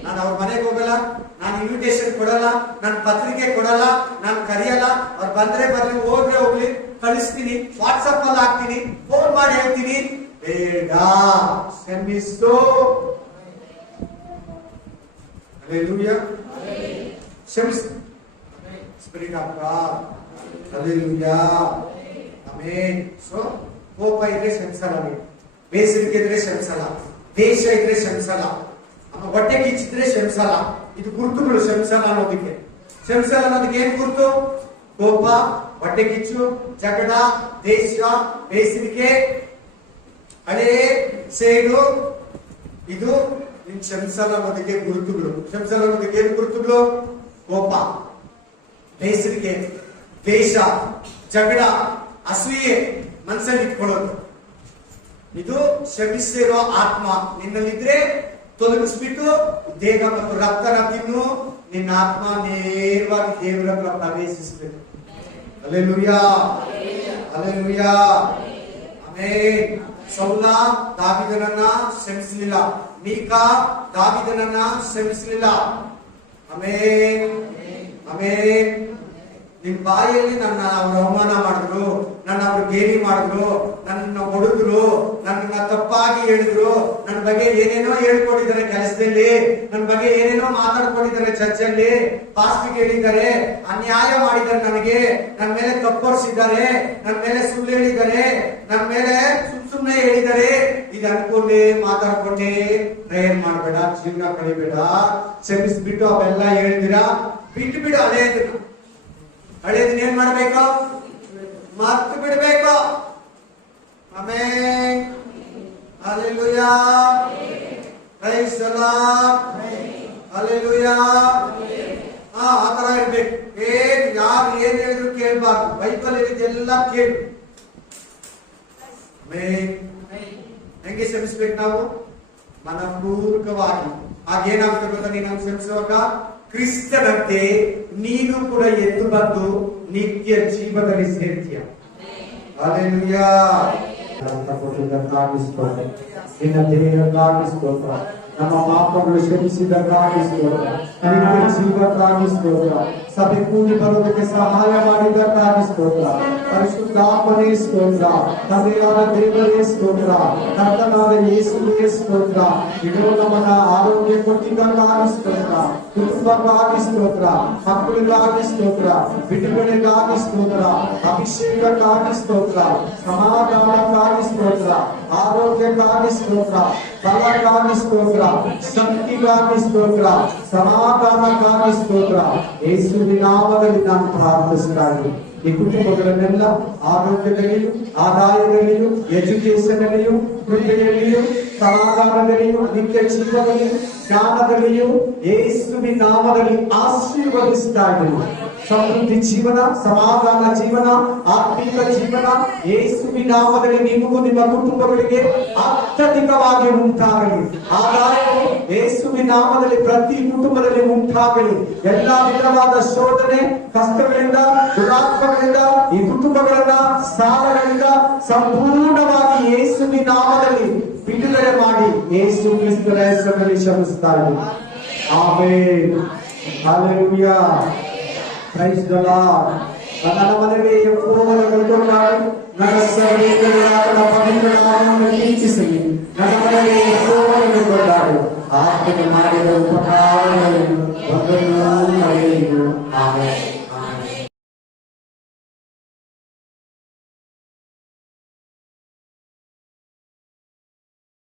ನಾನು ಅವ್ರ ಮನೆಗೆ ಹೋಗಲ್ಲ, ನಾನು ಇನ್ವಿಟೇಷನ್ ಕೊಡಲ್ಲ, ನಾನು ಪತ್ರಿಕೆ ಕೊಡಲ್ಲ, ನಾನು ಕರೆಯಲ್ಲ. ಅವ್ರು ಬಂದ್ರೆ ಬರ್ಲಿ, ಹೋದ್ರೆ ಹೋಗ್ಲಿ, ಕಳಿಸ್ತೀನಿ, ವಾಟ್ಸಪ್ ಅಲ್ಲಿ ಹಾಕ್ತೀನಿ, ಫೋನ್ ಮಾಡಿ ಹೇಳ್ತೀನಿ. ಬೇಡ, ಕ್ಷಮಿಸು. Hallelujah. ಕ್ಷಮಿಸು. Spirit of God. Hallelujah. Amen. So, ಕೋಪ ಇದ್ರೆ ಕ್ಷಮಿಸಲ್ಲ, ಬೇಸರಿಕೆ ಇದ್ರೆ ಕ್ಷಮಿಸಲ್ಲ, ದೇಶ ಇದ್ರೆ ಕ್ಷಮಿಸಲ್ಲ, ಹೊಟ್ಟೆ ಕಿಚ್ಚಿದ್ರೆ ಕ್ಷಮಿಸಲ್ಲ. ಇದು ಗುರುತುಗಳು. ಕ್ಷಮಿಸಲ್ಲ ಅನ್ನೋದಕ್ಕೆ, ಕ್ಷಮಿಸಲ್ಲ ಅನ್ನೋದಕ್ಕೆ ಏನ್ ಗುರುತು? ಕೋಪ, ಹೊಟ್ಟೆ ಕಿಚ್ಚು, ಜಗಳ, ದೇಶ, ಬೇಸರಿಕೆ, ಹಳೆ ಸೇಡು, ಇದು ನಿನ್ ಕ್ಷಮಿಸಲ್ಲ ಅನ್ನೋದಕ್ಕೆ ಗುರುತುಗಳು. ಕ್ಷಮಿಸಲ್ಲ ಅನ್ನೋದಕ್ಕೆ ಏನ್ ಗುರುತುಗಳು? ಕೋಪ, ಬೇಸರಿಕೆ, ದ್ವೇಷ, ಜಗಳ, ಅಸೂಯೆ ಮನಸ್ಸಲ್ಲಿ ಇಟ್ಕೊಳ್ಳೋದು. ಇದು ಕ್ಷಮಿಸಿರೋ ಆತ್ಮ ನಿನ್ನಲ್ಲಿದ್ರೆ ತೊಲಗಿಸ್ಬಿಟ್ಟು ದೇಹ ಮತ್ತು ರಕ್ತನ ತಿನ್ನು, ನಿನ್ನ ಆತ್ಮ ನೇರವಾಗಿ ದೇವರ ಹತ್ರ ಪ್ರವೇಶಿಸಬೇಕು. Hallelujah, hallelujah, amen. ಸೌಲ ದಾವೀದನನ್ನ ಕ್ಷಮಿಸಲಿಲ್ಲ, ಮೀಕಾ ದಾವೀದನನ್ನ ಕ್ಷಮಿಸಲಿಲ್ಲ. Amen, amen. ನಿಮ್ ಬಾಯಲ್ಲಿ ನನ್ನ ಅವ್ರು ಅವಮಾನ ಮಾಡಿದ್ರು, ನನ್ನ ಅವ್ರು ಗೇಲಿ ಮಾಡಿದ್ರು, ನನ್ನ ಹೊಡೆದ್ರು, ನನ್ನ ತಪ್ಪಾಗಿ ಹೇಳಿದ್ರು, ನನ್ನ ಬಗ್ಗೆ ಏನೇನೋ ಹೇಳ್ಕೊಂಡಿದ್ದಾರೆ ಕೆಲಸದಲ್ಲಿ, ನನ್ನ ಬಗ್ಗೆ ಏನೇನೋ ಮಾತಾಡ್ಕೊಂಡಿದ್ದಾರೆ ಚರ್ಚಲ್ಲಿ, ಪಾಸ್ಟಿಗೆ ಹೇಳಿದ್ದಾರೆ, ಅನ್ಯಾಯ ಮಾಡಿದ್ದಾರೆ ನನಗೆ, ನನ್ನ ಮೇಲೆ ತಪ್ಪೊರಿಸಿದ್ದಾರೆ, ನನ್ನ ಮೇಲೆ ಸುಳ್ಳು ಹೇಳಿದ್ದಾರೆ, ನನ್ನ ಮೇಲೆ ಸುಮ್ಮನೆ ಹೇಳಿದ್ದಾರೆ. ಇದು ಅನ್ಕೊಂಡೆ ಮಾತಾಡ್ಕೊಂಡೆ ಪ್ರೇಯರ್ ಮಾಡಬೇಡ, ಜೀವನ ಕಳಿಬೇಡ. ಕ್ಷಮಿಸ್ಬಿಟ್ಟು ಅವೆಲ್ಲ ಹೇಳಿದಿರಾ ಬಿಟ್ಟು ಬಿಡು. ಹಳೇದನ್ನ ಏನ್ ಮಾಡ್ಬೇಕು? ಮರ್ತು ಬಿಡ್ಬೇಕು. Amen, hallelujah, praise the Lord, hallelujah. ಆ ತರ ಇರ್ಬೇಕು. ಯಾರು ಏನ್ ಹೇಳಿದ್ರು ಕೇಳ್ಬಾರ್ದು. ಬೈಬಲ್ ಹೇಳಿದೆಲ್ಲ ಕೇಳು. ಆಮೆನ್. ಹೆಂಗೆ ಕ್ಷಮಿಸ್ಬೇಕು ನಾವು? ಮನಪೂರ್ವಕವಾಗಿ. ಆಗೇನಾಗುತ್ತೆ ಗೊತ್ತಾ? ನೀನು ಕ್ಷಮಿಸುವಾಗ ಕ್ರಿಸ್ತನಂತೆ ನೀನು ಕೂಡ ಎದ್ದು ಬಂದು ನಿತ್ಯ ಜೀವದಲ್ಲಿ ಸೇರ್ತೀಯ. ಹಲ್ಲೆಲೂಯಾ. ನಿನ್ನ ದೇಹಕ್ಕಾಗಿ ಸ್ತೋತ್ರ, ನಮ್ಮ ಪಾಪಗಳು ಕ್ಷಮಿಸಿದ್ದಕ್ಕಾಗಿ ಸ್ತೋತ್ರ, ನಿತ್ಯ ಜೀವಕ್ಕಾಗಿ ಸ್ತೋತ್ರ, ಸಭೆ ಕೂಡಿ ಬರೋದಕ್ಕೆ ಸಹಾಯ ಮಾಡಿದ್ದಕ್ಕಾಗಿ ಸ್ತೋತ್ರ, ಪರಿಶುದ್ಧಾತ್ಮನೇ ಸ್ತೋತ್ರ, ತಂದೆಯಾದ ದೇವರೇ ಸ್ತೋತ್ರ, ಕರ್ತನಾದ ಯೇಸುವೇ ಸ್ತೋತ್ರ. ಇದು ನಮ್ಮನ್ನ ಆರೋಗ್ಯ ಕೊಟ್ಟಿದ್ದಕ್ಕಾಗಿ ಸ್ತೋತ್ರ, ಕುಟುಂಬಕ್ಕಾಗಿ ಸ್ತೋತ್ರ, ಮಕ್ಕಳಿಗಾಗಿ ಸ್ತೋತ್ರ, ಬಿಡುಗಡೆಗಾಗಿ ಸ್ತೋತ್ರ, ಅಭಿಷೇಕಕ್ಕಾಗಿ ಸ್ತೋತ್ರ, ಸಮಾಧಾನಕ್ಕಾಗಿ ಸ್ತೋತ್ರ, ಆರೋಗ್ಯಕ್ಕಾಗಿ ಸ್ತೋತ್ರ, ಬಲಕ್ಕಾಗಿ ಸ್ತೋತ್ರ, ಶಕ್ತಿಗಾಗಿ ಸ್ತೋತ್ರ, ಸಮಾಧಾನಕ್ಕಾಗಿ ಸ್ತೋತ್ರ. ಯೇಸುವಿನ ನಾಮದಲ್ಲಿ ನಾನು ಪ್ರಾರ್ಥಿಸುತ್ತೇನೆ. ಈ ಕುಟುಂಬಗಳನ್ನೆಲ್ಲ ಆರೋಗ್ಯದಲ್ಲಿಯೂ, ಆದಾಯದಲ್ಲಿಯೂ, ಎಜುಕೇಶನ್ ಅಲ್ಲಿಯೂ, ಕೃಪೆಯಲ್ಲಿಯೂ, ಸಮಾಧಾನದಲ್ಲಿಯೂ, ನಿತ್ಯ ಜೀವನದಲ್ಲಿಯೂ, ಜ್ಞಾನದಲ್ಲಿಯೂ ಯೇಸುವಿನ ನಾಮದಲ್ಲಿ ಆಶೀರ್ವದಿಸ್ತಾ ಇದ್ದೀನಿ. ಸಮೃದ್ಧಿ ಜೀವನ, ಸಮಾಧಾನ ಜೀವನ, ಆತ್ಮಿಕ ಜೀವನ ಯೇಸುವಿನ ನಾಮದಲ್ಲಿ ನಿಮಗೂ ನಿಮ್ಮ ಕುಟುಂಬಗಳಿಗೆ ಅತ್ಯಧಿಕವಾಗಿ ಉಂಟಾಗಲಿ. ಆದಾಯವು ಯೇಸುವಿನ ನಾಮದಲ್ಲಿ ಪ್ರತಿ ಕುಟುಂಬದಲ್ಲಿ ಉಂಟಾಗಲಿ. ಎಲ್ಲಾ ವಿಧವಾದ ಶೋಧನೆ, ಕಷ್ಟಗಳಿಂದ, ದುರಾತ್ಮಗಳಿಂದ ಈ ಕುಟುಂಬಗಳನ್ನ, ಸಾಲಗಳಿಂದ ಸಂಪೂರ್ಣವಾಗಿ ಯೇಸುವಿನ ನಾಮದಲ್ಲಿ ಬಿಡುಗಡೆ ಮಾಡಿ ಯೇಸು ಕ್ರಿಸ್ತನ ಹೆಸರಿನಲ್ಲಿ ಶ್ರಮಿಸ್ತಾ ಇದ್ದೀನಿ. Amen. Hallelujah. Praise the lord. ನನ್ನ ಮನೆಗೆ ಯೆಹೋವನ ಕೃಪೆಯಾಗಿ ನನ್ನ ಸರ್ವೇಂದ್ರಿಯಾದ ಪವಿತ್ರ ನಾಮವನ್ನು ಕೀರ್ತಿಸಲಿ. ನನ್ನ ಮನೆಗೆ ಯೆಹೋವನ ಕೃಪೆಯಾಗಿ ಆತನು ಮಾಡಿದ ಉಪಕಾರಗಳನ್ನು ಒಂದೊಂದು